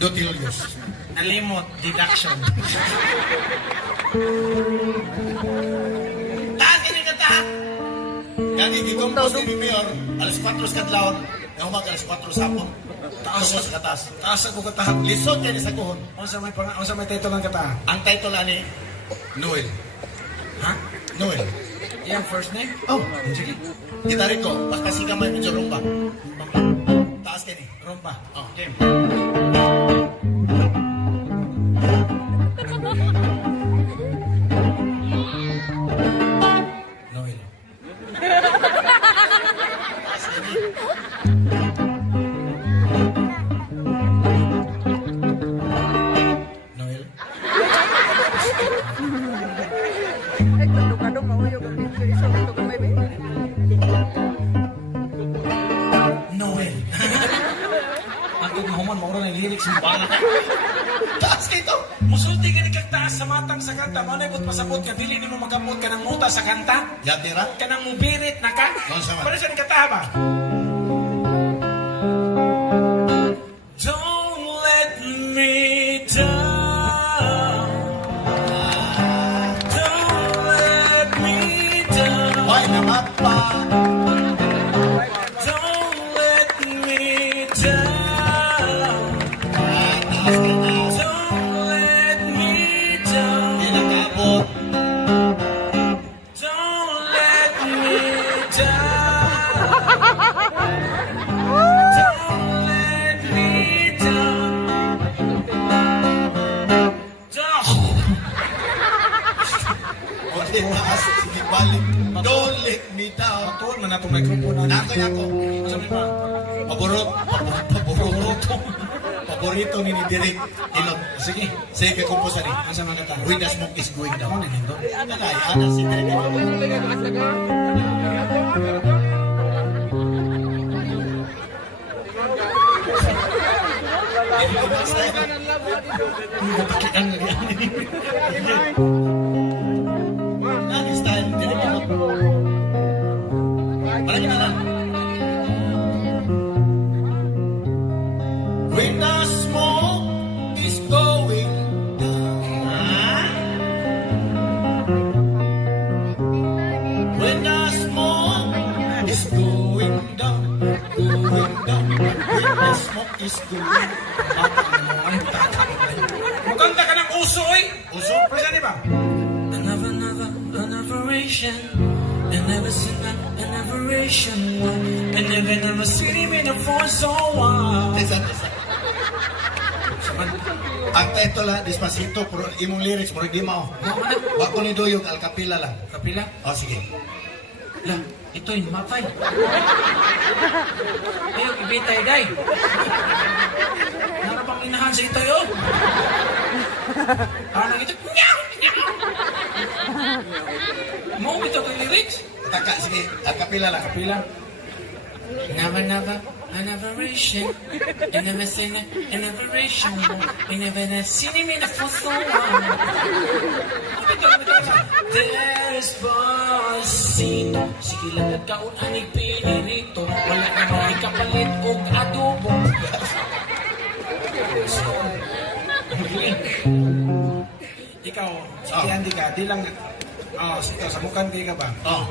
Dotilios. Nalimot, deduction. Taas ka ni kataon. Gani, gikumpos ni Mayor. Alas 4 sa kadlawon. Nga umaga alas 4 sa hapon. Taas sa katas. Taas ako katahon. Lisod ka ni sa kuhon. Unsa may title ng katahan? Ang title ani, Noel. Ha? Noel. Iyang first name? Oh, sige. Gitari ko, paspasi ka may medyo rumba. Taas ka ni. Rompa. Oh. Game. Noel. Taas ka ni. Noel. Ay, kadong-kadong mauyog ang video. Isang ito ka may baby. Noel. Ang tugnahuman, maura na yung lyrics mo bala ka. Taas ka ito. Musulti ka ni kagtaas sa matang sa kanta. Manay ba't pasabot ka? Dili ni mo magabot ka ng muta sa kanta? Yatira. Ka nang mubirit na ka? Doon sa man. Para saan kataha ba? Don't let me down. Don't let me down. Why naman pa? Don't let me tuon man atong microphone na. Nakay ako. Asa man ba? Paborito ni Direk. Inot. Sige. Sige, kay kumpusa ni. Asa man kata? When the smoke is going down. Ano nito? Nakay, ana si Direk. Pakian lagi. Nani style Direk. Parang na lang. When the smoke is going down. When the smoke is going down, going down. When the smoke is going up. Mukanta ka ng uso oy. Uso? Pwede ni ba? Another ration. I never seen another ration. I never seen him in a for so long. Listen. Ang title lang, Despacito, pero imong lyrics, pero di mao. Wako ni Doyog, Alcapila lang. Kapila? O, sige. Lang, ito'y matay. Ayaw, ibitay, day. Narapang inahan sa ito yun. Parang ito, nyaw, nyaw. Mo, ito kay lyrics. Taka, sige, Alcapila lang. Kapila? Another ration. I never seen another ration. I never seen him in a for so long. Despacito. Sige lang nagkaon anig pinirito. Wala na may kapalit o adobo. Ikaw, sige Andy ka, di lang, sa mukan kay ka ba? Oh,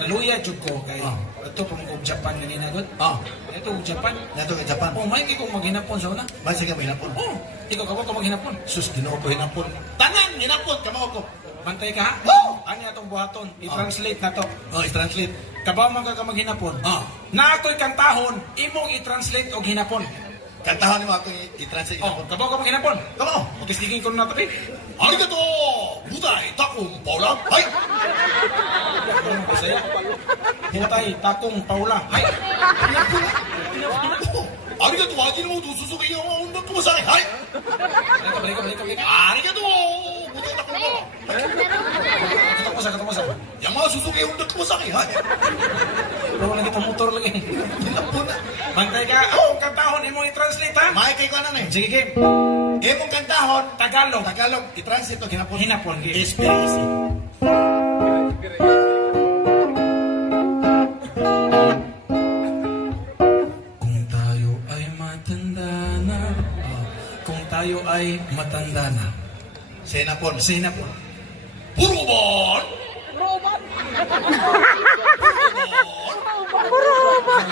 Naluya jud ko kay Oh. ito pang og Japan nga ninagot. oh. Ito og Japan. Nato kay Japan. Oh, may kong maghinapon sa una. Ba, sige, may hinapon. Oh, ikaw ka ba ko maghinapon? Sus, ginoo ko hinapon. Tanan, hinapon, kamao ko. Bantay ka ha? Oh! Anya atong buhaton, i-translate na to. Oh, i-translate. Kabaw man ka maghinapon. Oh. Na ako'y kantahon, imong i-translate og hinapon. Kantahan mo ako i-translate Oh, hinapon. kabaw ka maghinapon. Kamao. Magistigin ko na to eh. Arigato! Buday, takong, paulang. Hay! Ano ba saya? Hintay, takong, paula. Hay! Arigato, wagi mo susuki yung undang kumasakay. Hay! Balik. Arigato! Buday, takong, paulang. Katapusan. Yang mga susuki yung undang kumasakay. Hay! Pero lagi pa motor lagi. Hinapon na. Bantay ka, kantahon, imong i-translate ha? May kay ko na eh. Sige, game. Emong kantahon, Tagalog. Tagalog, i-translate to hinapon. Hinapon, game. It's very easy. Kung tayo ay matanda na. Kung tayo ay matanda na. Senapon. Hinapon. Purubon!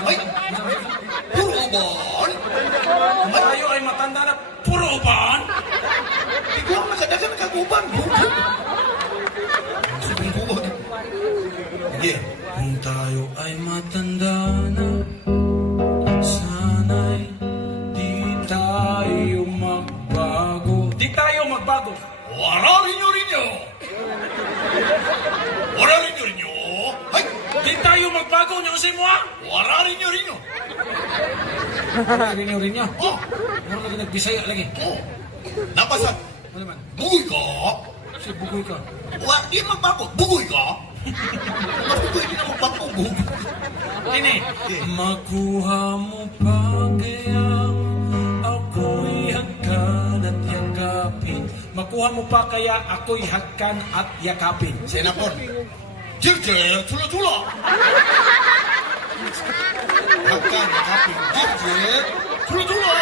Ay! Purubon! Kung tayo ay matanda na, puro uban. Ikaw ang nakadagan nakaguban. Sabihin ko. Sige. Kung tayo ay matanda na. Sana'y di tayo magbago. Di tayo magbago. Wararinyo. Wararinyo. Ay! Di tayo magbago, nyo si mo ha? Wararinyo. Rinyo. Oh! Ano lagi nagbisaya lagi? Oh! Napasad. Ano naman? Bugoy ka? Si bugoy ka. Wa, di magbago. Bugoy ka? Mabugoy din ako bago. Bugoy. Ini. Makuha mo pa kaya ako'y hagkan at yakapin. Makuha mo pa kaya ako'y hakkan at yakapin. Senapon. Jirjir, tula-tula. Hagkan, yakapin. Jirjir, tula-tula.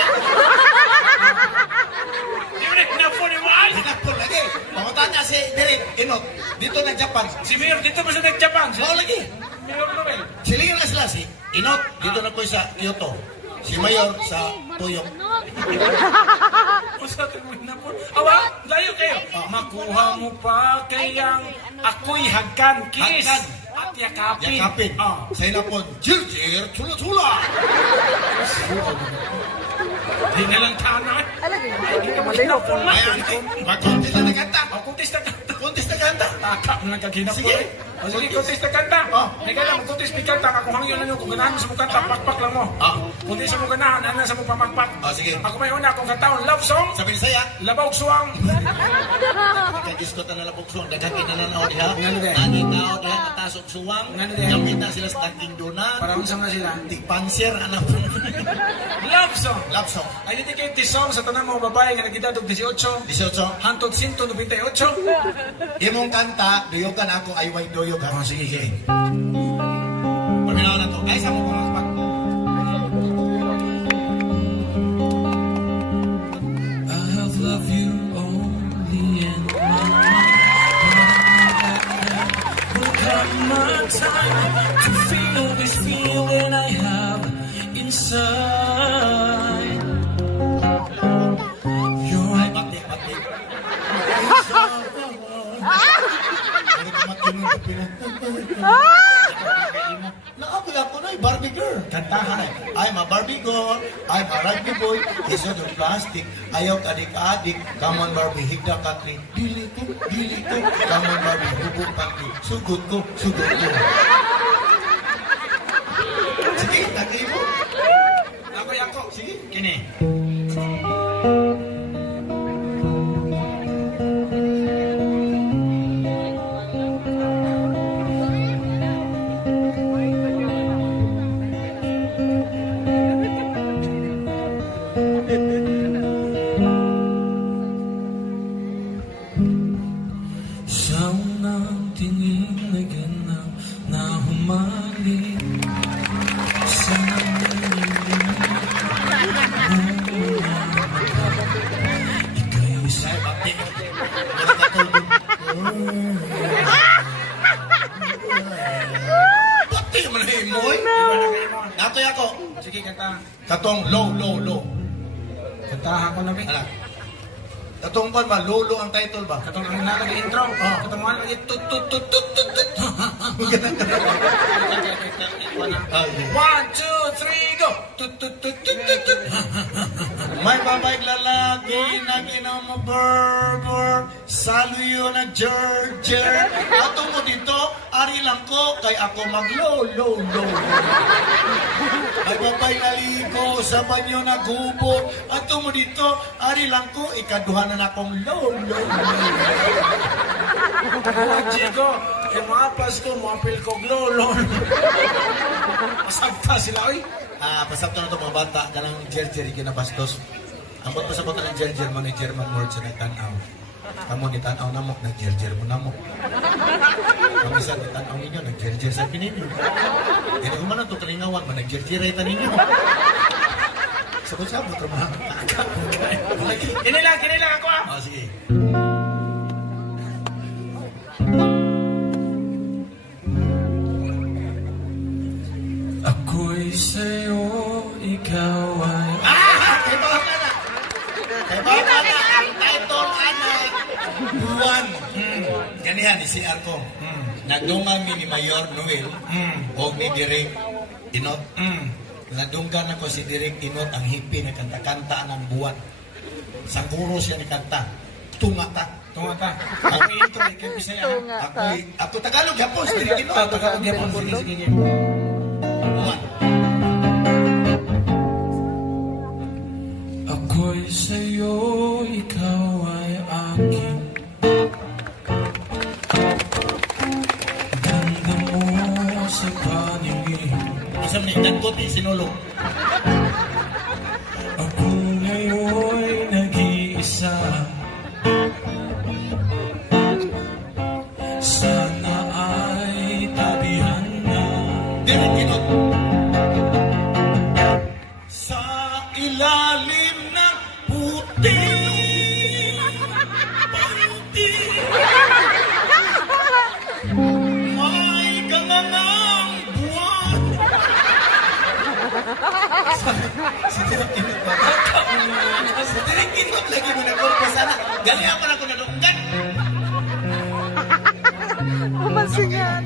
Direk na po ni Juan! Hinapon lagi. Pamatanya si Derek Inot. Dito na Japan. Si Mayor dito ba sa nag-Japan? Sao lagi? Mayor Noel. Silingan na sila si Inot. Dito na ko sa Kyoto. Si Mayor sa Toyok. Usa ka mo na po. Awa, layo kayo. Makuha mo pa kayang ako'y hagkan, kiss, Hagkan. at yakapin. Yakapin. Ah. Senapon. Jirjir, tula-tula. Di na lang tanan. Alagi ka malayo po. Ayan, mag-contest na kanta. O, kuntis na kanta. Contest na kanta. Taka mo lang kaginap ko Sige. eh. O, sige, kuntis na kanta. Oh. May kailangan mo kuntis may kanta. Ako hangyo na nyo. Kung ganahan mo sa mo kanta, pakpak lang mo. Ah. Kuntis sa mo ganahan, ano sa mo pamakpak. Ah, sige. Ako may una akong kantaon, love song, Sabi ni saya, Labaw Suwang. kay Diyos ko tanala buksuang, daghang kinananaw diha. Ngano de? Angin tao diha, natasok suwang. Ngano de? Gamit na sila sa tangking donut. Para unsam na sila. Tig-panser, anak. Love song. Love song. Ay, dedicate this song sa tanang mga babae nga nagidad og 18. 18. Hantod 198. Imong kanta, duyogan ako, ayway duyog ha. Oh, sige, sige. Paminaw na to. Ay, sa mo pumakpak. I have loved you only in my mind. Will come my time to feel this feeling I have inside. You're Ay, bati. Ano ka matinong sa Naapoy ako na, Barbie girl. Kantahan ay, I'm a Barbie girl, I'm a rugby boy, isod of plastic, ayaw adik-adik, come on Barbie, higda katri, dili ko, come on Barbie, hubog pati, sugod ko. Sige, tagay mo. Ako. Sige. Kini. Sa unang tingin ay ganang na humalik sa ika'y sa Ay, bati. Wala katulog. Bati mo na imoy. Iba na kayo mo. Natoy ako. Sige, kanta. Katong low. Kantahan ko na, Vic. Ala. Katong pan ba? Lolo ang title ba? Katong ang nalagi-intro. Katong mga nalagi-tut-tut-tut-tut-tut. Ah, yeah. 1, 2, 3, go! Tut-tut-tut-tut-tut. May babae lalaki na ginamaburger, saluyo na Georgia. Ato mo dito, ari lang ko, kay ako mag-low. May babae naligo, sa banyo naghubo. Ato mo dito, ari lang ko, ikaduhan na akong low. Chico, mga Pasko, mga pilkog lolo. Masagta sila, oy. Pasabto na ito mga bata, ganang Gerger, kinabastos. Ang ba't pasabot na ng Gerger mo ni German word sa nagtanaw. Kamu ni tanaw namok, nag-Gerger mo namok. Kami sa nagtanaw ninyo, nag-Gerger sa pininyo. Hindi ko man ang tutulingawan, nag-Gerger ay taninyo. Sabot-sabot ka mga Kinilang ako ah. sige. ako'y sa'yo, ikaw ay Kay Bawang na! Kay Bawang na! Ang title, anak! Buwan! Ganihan, ni CR ko. Nagdungan ni Mayor Noel o ni Direk Inot. Nadunggan ako si Direk Inot ang hippie na kanta-kanta ng buwan. Sangkuro siya ni kanta. Tunga ta. Tunga ka. Ako intro, ikaw Bisaya. Tunga ka. Ako Tagalog, Yapon, si Direk Inot. Tagalog yapon. Sige, sige. Buwan. ako'y sa'yo, ikaw ay akin. Ganda mo sa paningin. Isang ni Nagkot, sinulong. Ako ngayon'y nag-iisa. Sana ay tabihan na. Direk Inot. Sa ilalim ng puti. May gangangang buwan. Sa Direk Inot ba? Sa Direk Inot lagi mo na korpo sana. Galingan mo na ko na dunggan. Mamansingan.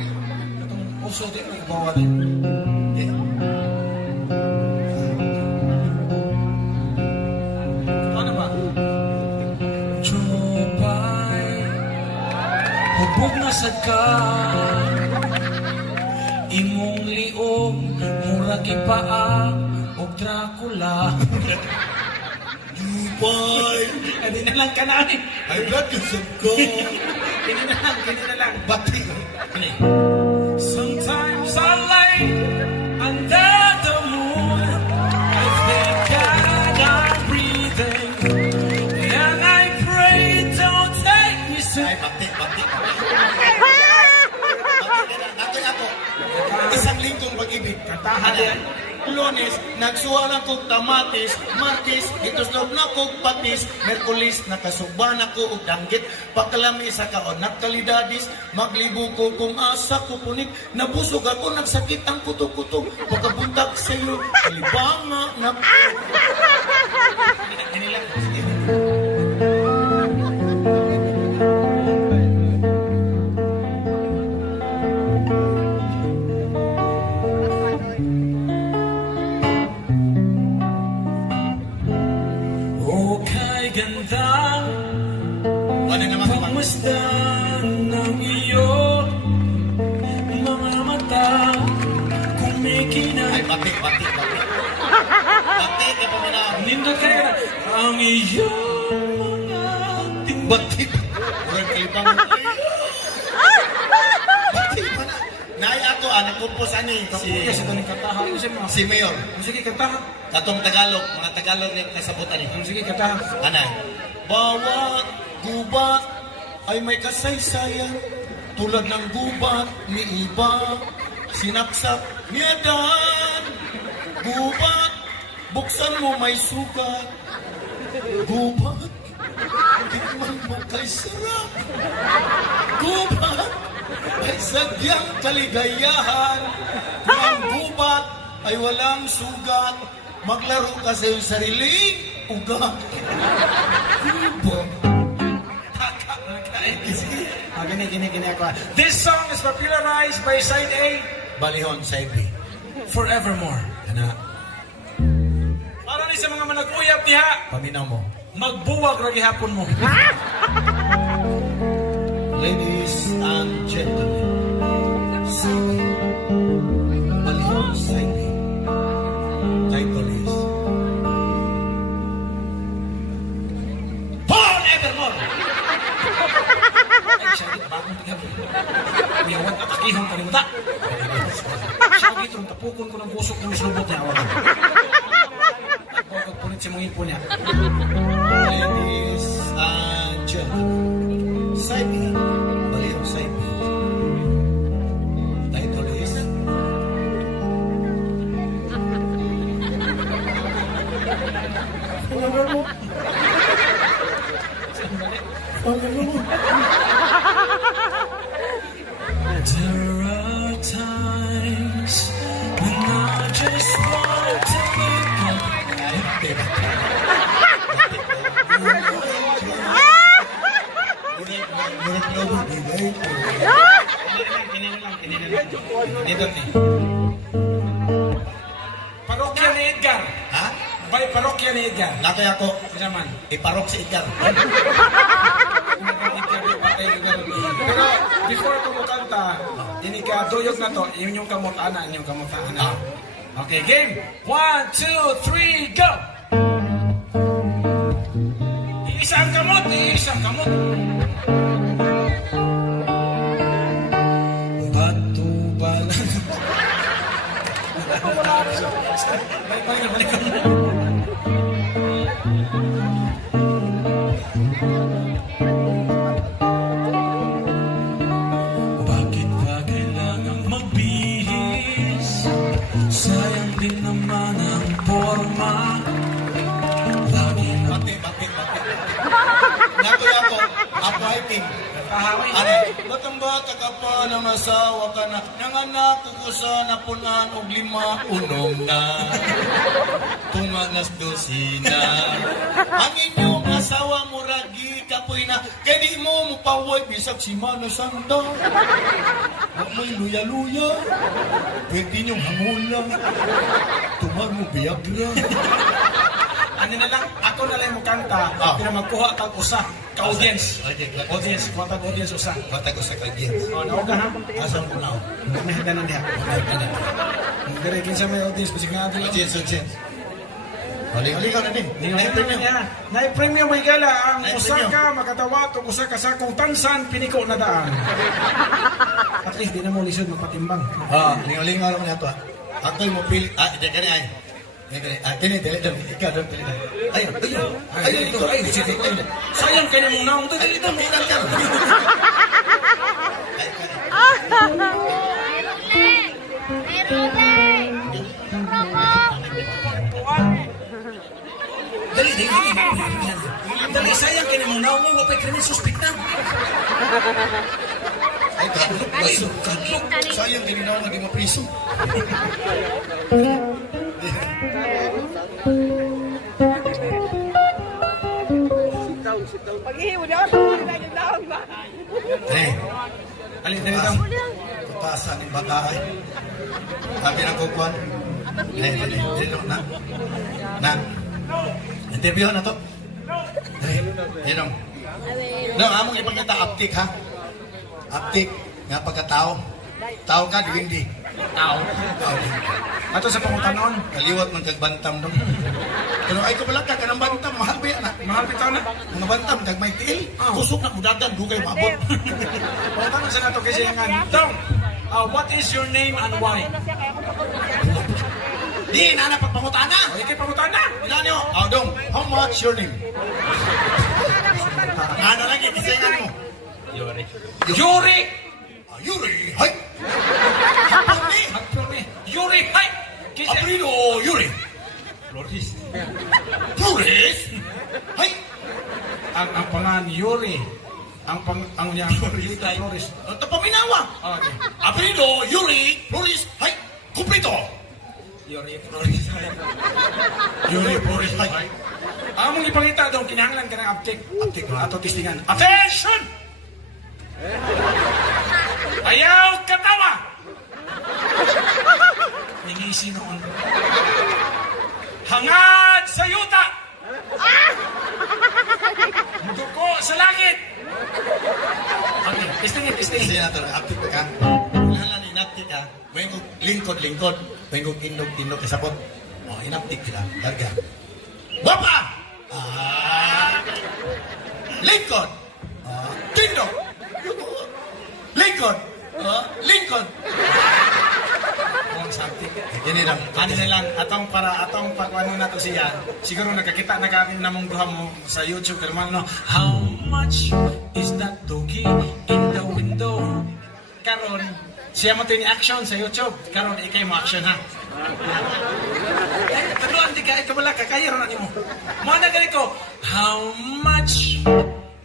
Itong puso din, may bawa din. ka imong liog murag ipaa og Dracula. Dupay. Adi na lang kanani. Ay, blood yung ko. Kini na lang. Bati. Ano? Sometimes I lay under the moon. I thank God I'm breathing, and I pray don't take me so. Ay, bati. Bati ka na. Natoy ako. Isang linggong pag-ibig. Kantahan yan. Lunes, nagsuwalan kong tamatis. Martes, itusnog na kong patis. Merkulis, nakasuban ako og danggit. Pagkalami sa kaon, nagkalidadis. Maglibo ko kung asa ko punik. Nabusog ako, nagsakit ang kuto-kuto. Pagkabuntag sa iyo, kalibanga na ko. Kini lang. Oh, kay ganda. Ano naman naman? Kamusta ng iyo mga mata kung may Ay, kinay bati. Bati ka pa na. nindot kayo na ang iyong mga tingbat. Bati. Murag kalibang. Bati pa na. Nay ako, anak ko po sa ni. Yes, ito ni kantahan. Si Mayor. Sige, kantahan. Katong Tagalog, mga Tagalog na kasabutan ni. Sige, kantahan. Anay. Bawat gubat ay may kasaysayan tulad ng gubat ni iba. Sinaksak niya dan. Gubat, buksan mo may sugat. Gubat, hindi man makaisarap. Gubat, ay sadyang kaligayahan. Kung ang gubat ay walang sugat, maglaro ka sa iyong sariling ugat. Gubat. Gini ako. This song is popularized by Side A, Balihon sa ibi. Forevermore. Ana, Para ni sa mga manag-uyap niya, paminaw mo. magbuwag ra gihapon mo. Ladies and gentlemen, Saibi, Balihon Saibi. Title is Forevermore. Ay, siya dito, bakong tigapon. Uyawan at akihon ka rin ta. Siya dito, tapukon ko ng busok ng slubot niya. Huwag punit si mga ipo niya. Ladies and gentlemen, Saibi, Balihon Saibi. Title is There are times when I just want to wake up. Murag lobo, di ba? Dito ni. Parokya ni Edgar. Ha? Bay parokya ni Edgar. Nakay ako, Sinaman. iparok si Edgar. Pero before ko kanta, ini ka duyog na to, inyong kamot-ana, inyong kamot-ana. Okay, game. 1, 2, 3, go! Iisang kamot, iisang kamot. Bato bala. May naman ikaw. Bakit ba kailangang magbihis? Sayang din naman ang forma. Lagi na Bati. Nakay ako, appointing. kahaway. Ano? Batang bata ka pa na masawa ka na. Nanganak ko sa napunan og 5 unong na. Tunganas dosina. Ang inyong asawa mo ragi kapoy na. Kaya di mo mupawag bisag si Mana Santa. Huwag may luya-luya. Pwede niyong hangula. Tumar mo Viagra. Ano na lang, ako na lang mo kanta, pero magkuha kag usa, ka-audience. Okay, Audience, kuha kag audience usa. Bata ko sa kagins. O, nauga ha? Asam ko na. Nahida na diha. Dire, kinsa may audience, bisig nga ito. Chins. Hali ka na din. Na-premium may gala ang Na-premium. Osaka makatawa to usa ka sakong tansan piniko na daan. At least di na mo lisod magpatimbang. Lingaw-lingaw lang niya to. Ako yung mapili. Hindi ka niya. Kini, dali doon. Ikaw doon, dali doon. Ayun. Sayang ka na mong naong to. Dali doon. Dali, sayang ka na mong naong mo, wapay krimen suspect na. Ay, kadlok. Sayang, hindi na ako naging mapriso. Pag-ihiwa niya ako, lagi daon ba? Hey, Alin, dali daw. putasan ng bata ay. Sabi ng kukuan. Dali, na. Interview na to. Dali, dong. No, among ipagkita aptik ha. Aptik nga pagkatao. Tao ka, diwindi. Tao. Ato sa pangutanon. Kaliwat man kagbantam dong. Pero ay ko pala ka kanang bantam, mahal ba yan ha? Mahal bitaw na. Mga bantam, kag may tiil. Kusok na mudagan, dugay mabot. Pangutanon sa nato kasi nga. Dong, what is your name and why? Di, nana pagpangutana. O, ikay pangutan na. Ilan nyo? Dong, how much your name? Ano lagi, kisayangan mo? Yuri. Yuri, hay! Haponi! Haponi. Yuri, hay! Kisa. Aprido, Yuri! Loris. Flores! Hay! Ang pangan Yuri. Ang niya Flores. Ito paminawa! Okay. Aprido, Yuri, Flores, hay! Kumplito! Yuri Flores. Yuri, Flores, hay! Among ipangita daw kinahanglan ka ng aptik. Aptik ba? Ato tistingan. Attention! Ayaw katawa! Ningisi noon. Hangad sa yuta! Muduko sa langit! Okay, testingin. Kasi na ito, aptik ka. Lalan inaptik ka. Wengog lingkod. Wengog indog kasapot. Inaptik ka. Larga. Bapa! Lingkod! Tindog! Lingkod! Kung sabtik. Gini lang. Ano na lang, atong pagwano na to siya, siguro nagkakita na kami namong duha mo sa YouTube, pero no, how much is that doggy in the window? Karon, siya mo tin action sa YouTube. Karon, ikay mo action ha. Taduan di ka, wala ka, kaya rin mo. Mana gani ko, how much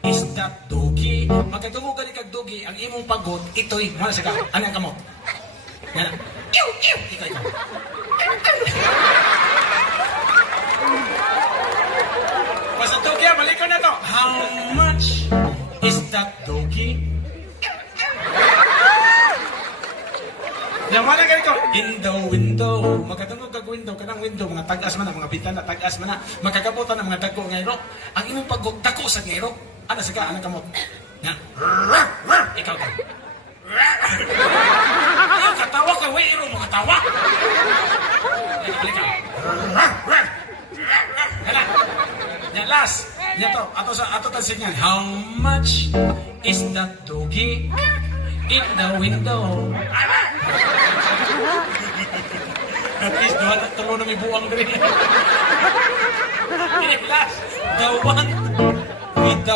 is that doggy? Magkatungog gani kag doggy, ang imong pagod, ito'y, mana siya ka, ano ang kamot? Yan na. Ikaw. Basta doggy, balik ko na to. How much is that doggy? Yung mga ganito, in the window. Magkatungog kag window, kanang window, mga tagas man na, mga bintana, tagas man na. Magkakabutan ng mga dako ngayon. Ang imong pagdako sa ngayon, ano sa ka, anong kamot? Nga. Ikaw ka. Ayaw, katawa ka, wey, iro, mga tawa. Balik ka. Hala. Yan, last. Yan to, ato tansingan. How much is that doggy in the window? At least, talo na may buwang rin. Last. The one with the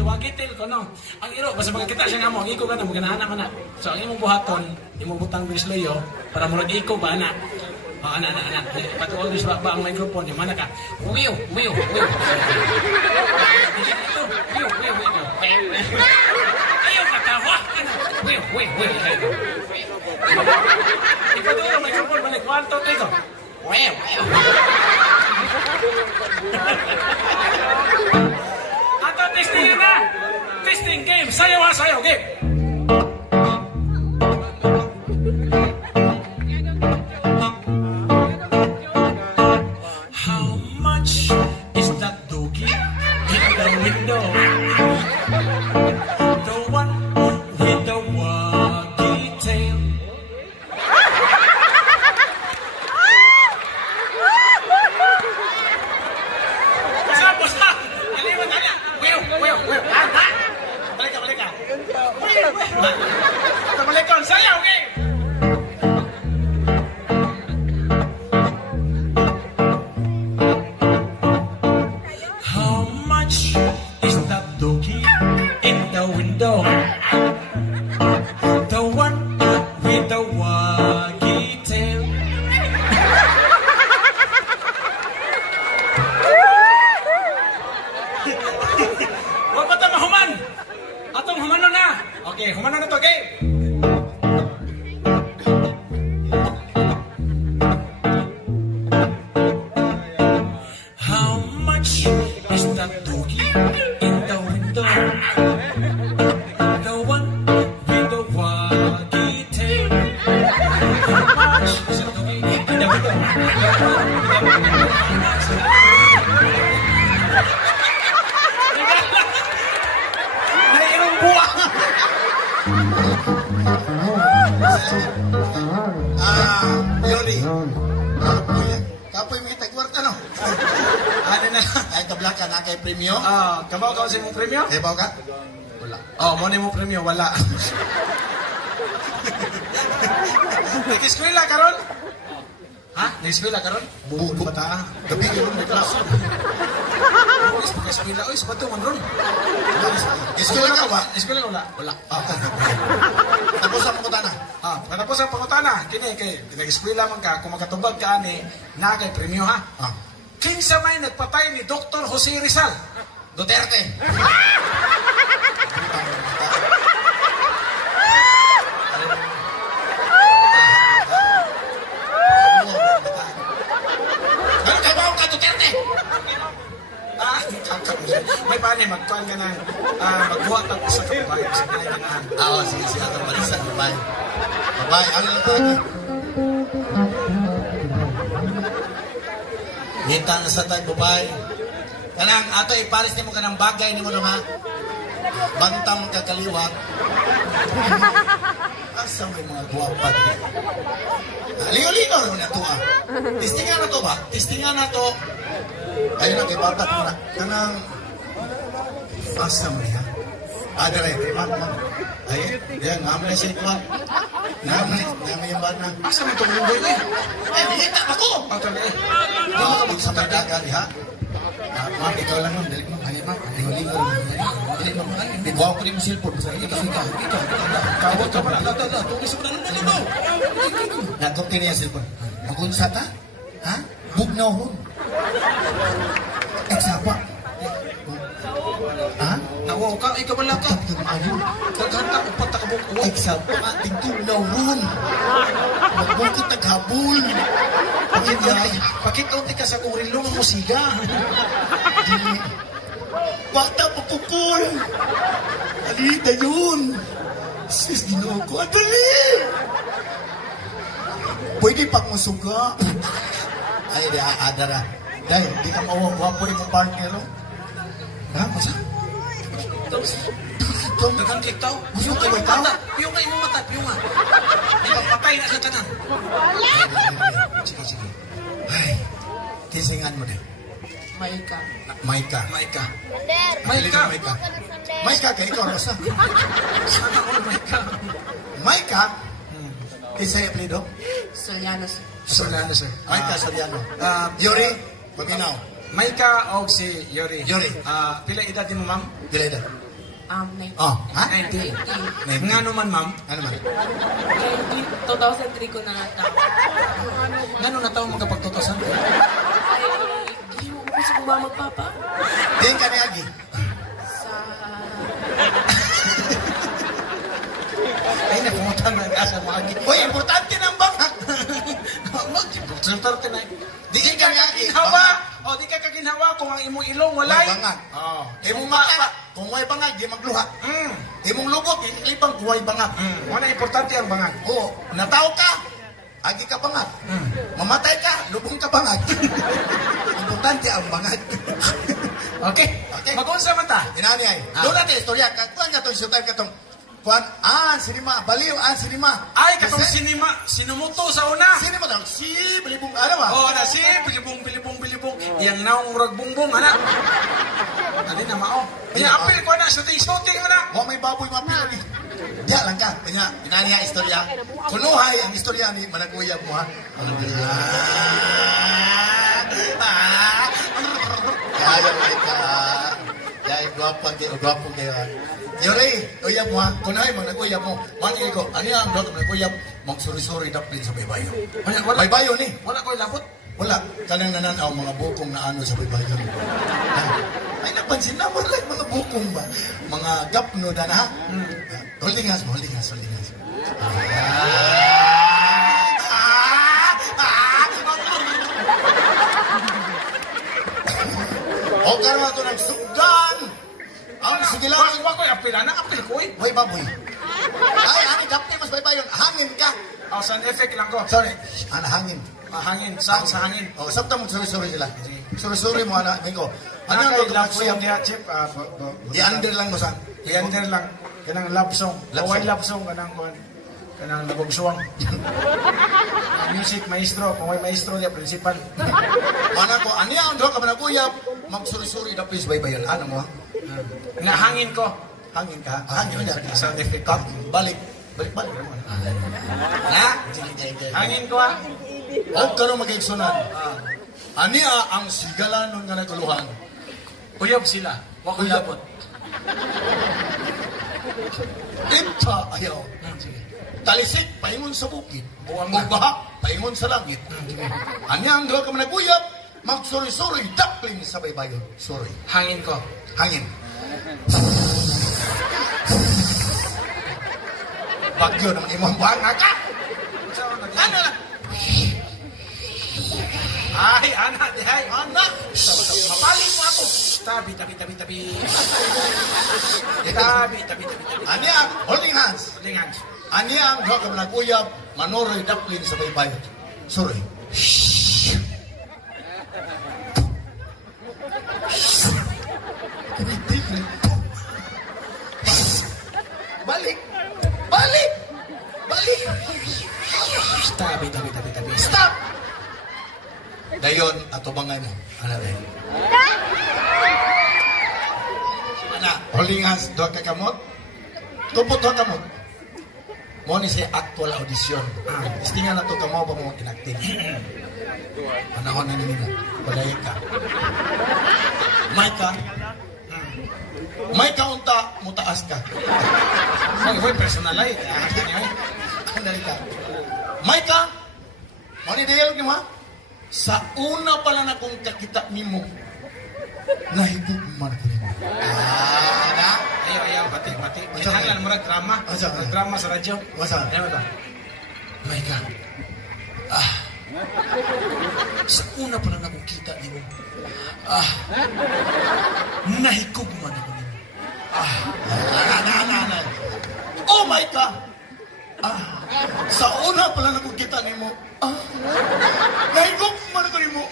wagitil ko, no? Ang iro, basta magkita siya nga mo, ang iko ka na, maganahan mo na. So, ang imong buhaton, imong butang brisloyo, para murag iko ba, anak? Anak. Patuloy ba ang microphone, yung mana ka? Wiyo. Ayaw katawa! Wiyo. Ikaw doon ang microphone, balik. 1, 2, 3, go. Wiyo. Ato, testing na! Testing game! Sayaw, game! much is that doggy in the window? Naiirong buwak! Yoli. Kapoy may tagwarta, no? Ano na? Ay, tabla ka na kay premyo. Kamaw ka sa imong premyo? Ebaw ka? Wala. Mo na imong premyo, wala. Nag-eskwela karon? Ha? Nag-eskwela karon? Bubo. Bata. Gabi yun, may klase. Oy, pag-eskwela. Oy, sabato man ron. Eskwela ka ba? Eskwela wala. Wala. Tapos ang pangutana. Patapos ang pangutana, kini kay nag-eskwela man ka, kung makatubag ka ani, na kay premyo ha. Kinsa may nagpatay ni Dr. Jose Rizal? Duterte. Ano ka ba ka Duterte? May paano magkuhan ka ng magbuhat ang sa kababayan sa pinaganahan. Sige, sige. Atang balisan. Bye. Bye. Ano lang tayo? Hintang sa tayo, bye. Kanang ato iparis ni mo kanang bagay ni mo na ha. Bantang kakaliwat. Asa may mga guwapat. Liyo-liyo rin na to Tistingan na to ba? Tistingan na to. Ayun na, kay batak mo na. Kanang... Asa mo niya? Dere. Ay, yan, namin na siya ito. Namin yung bata. Asa mo itong lunggoy eh? Nihita ako! Talaga eh. Hindi mo kabog sa pagdagan, ha? Ma'am, ikaw lang ma'am. Dali mo. Ano ma'am? Ligo-ligo rin. Dali mo. Iguaw ko rin mo silpon. Basta ikaw. Kawot ka pala. Tulis mo na nun. Nagkop ka niya silpon. Magunsa ta? Ha? Bugnaw ho. Eksapa. Ha? Nawaw ka, ikaw wala ka. Ayun. Kaghanta ko pa takabok uwa. Eksapa nga, tigtulaw ron. Magbukit naghabol. Pakit-unti ka sa kurilong mo siga. Bata papupul. Alita yun. Sis, ginawa ko. Adali! Pwede pang masuga. Ay, di adara. Dahil, di ka mawag-wapo yung partner. Ha? Masa? Dagang kitaw. Yung ka may tao? Piyong ka imong mata, piyong nga. Di ba patay na sa tanan? Sige, sige. Ay, tisingan mo na. Maika. Maika. Maika. Maika. Maika. Maika ka, ikaw, Rosa. Sana all Maika. Maika? Kisay apelido? Soliano. Solano, sir. Maika Soliano. Yuri. Yuri, paginaw. Maika o si Yuri. Yuri. Pila edad din mo, ma'am? Dileda. 19. Oh, ha? 90. Nga naman, ma'am. Ano man? 2003 ko na natao. Nga nung nataw magkapagtutosan? Ay, hindi mo gusto kong mama papa. Diyan ka ni Agi. Sa... Ay, napungutan na ka sa mga gini. Uy, importante ng bangak. Sultar ka na. Di ka ni Agi. Kaginhawa! O, di ka kaginhawa kung ang imong ilong walay. Bangak. Oo. Imong mata, kung way bangag, di magluha. Imong lubot, ilibang kung way bangag. Wala importante ang bangag. Oo, nataw ka, agi ka bangag. Mamatay ka, lubong ka bangag. Importante ang bangag. Okay. Okay. Mag-unsa man ta? Inani ay. Doon natin istorya. Kuhan ka itong showtime ka itong kuhan. Sinima. Baliw, sinima. Ay, katong Kasi- sinima, sinumuto sa una. Sinima daw. Si, balibong, ano ba? Oh, na si, bilibong. Yang naong murag bungbong, anak. Dali na mao. Kaya apil ko na, shooting, anak. Mo may baboy mapil ni. Diya lang ka. Kanya, inani ay istorya. Kunuhay ang istorya ni Managuyab mo ha. Kaya mo ka. Kaya gwapang kayo ha. Yuri, uyab mo ha. Kunuhay mo, nag-uyab mo. Mangi ko, ano yan ang blog, nag-uyab. Magsuri-suri daplin sa baybayo. Wala, Baybayo ni. wala ko labot. Wala, kanang nananaw mga bukong na ano sa baybayo. Ay napansin na wala yung mga bukong ba? Mga gapno na na. Holding hands. O karon ato ng sugdan. Ang sigilan. Wala ko apil, anak, apil ko eh. Way baboy. Ay, ani dapti mas baybayon. Hangin ka. Oh, sound effect lang ko. Sorry. Ana hangin. Hangin, sound sa hangin. Oh, sabta mo suri-suri sila. Suri-suri mo ana, ko. Ano Ano ang kay love love song diha, Chip? Di under lang mo san. Di-under lang. Kanang love song. Love Kaway song. love song, kanang nabugsuwang. Music, maestro. Kaway maestro diya, principal. Mana ko, ani ang do ka managuyab, magsuri-suri da please baybayon. Ano mo? Nga hangin ko. Hangin ka. Hangin ka. Sound effect. Balik. Balik. Na? Hangin ko ah. O karon magigsunan. Ani ang sigalan nun nga naguluhan. Uyab sila. Wa ko labot. Ipta ayaw. Sige. Talisik, paingon sa bukid. Buwang na. Baha, paingon sa langit. Ani ang do ka managuyab, magsuri-suri, dapling sa baybayon. Sorry. Hangin ko. Hangin. Bagyo naman imong buhang ka. Ano na? Ay, anak, di ay. Anak! Mapaling mo ako. Tabi. Tabi. Ani ang holding hands. Lingan. Ani ang do ka managuyab, manoroy dapling sa baybayon. Sorry. Balik! Balik! Balik! Tabi. Stop! Dayon, ato bangay mo. Ano ba? Ana, holding hands, doon ka kamot. Tupot doon kamot. Mo ni say actual audition. Istingan na to kamo ba mo kinaktin. Panahon na nimo. Palay ka. May ka unta mutaas ka. Ay, personalize. Andali ka. May ka. Mo ni dialog ni mo. Ha? Sa una pa lang akong kakita nimo. Nahigog man ko nimo. Na? Ayaw, mati. Kinahanglan mo drama. Asa? Drama sa radyo. Asa? Ayaw ba? May ka. Sa una pa lang akong kita nimo. Nahigog man ako nimo. Oh my God! Sa una pa lang akong kita nimo. Nahigog man ako nimo.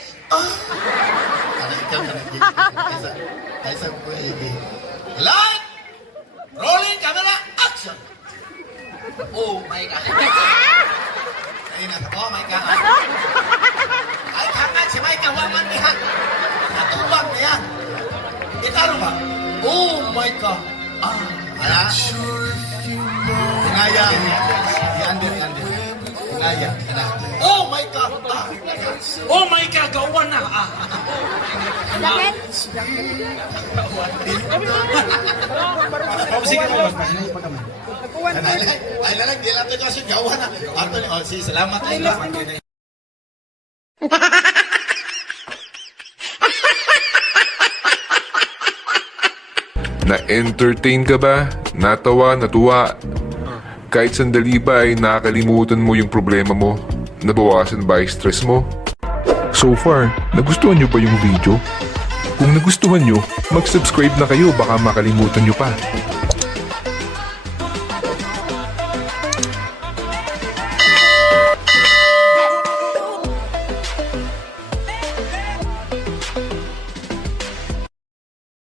Light! Rolling camera, action! Oh my God! Ayun na, oh my God! Ay, kangat si Mike, waman niya! Natubag niya! Italo ba? Oh my God! Ala? Ngaya. Yandir. Ngaya. Oh my God! Oh my God, gawan na. Sige mo. Ay, lalang, di lang ito kasi gawa na. Anthony, si salamat. Na-entertain ka ba? Natawa, natuwa? Kahit sandali ba ay nakakalimutan mo yung problema mo? Nabawasan ba yung stress mo? So far, nagustuhan nyo ba yung video? Kung nagustuhan nyo, mag-subscribe na kayo baka makalimutan nyo pa.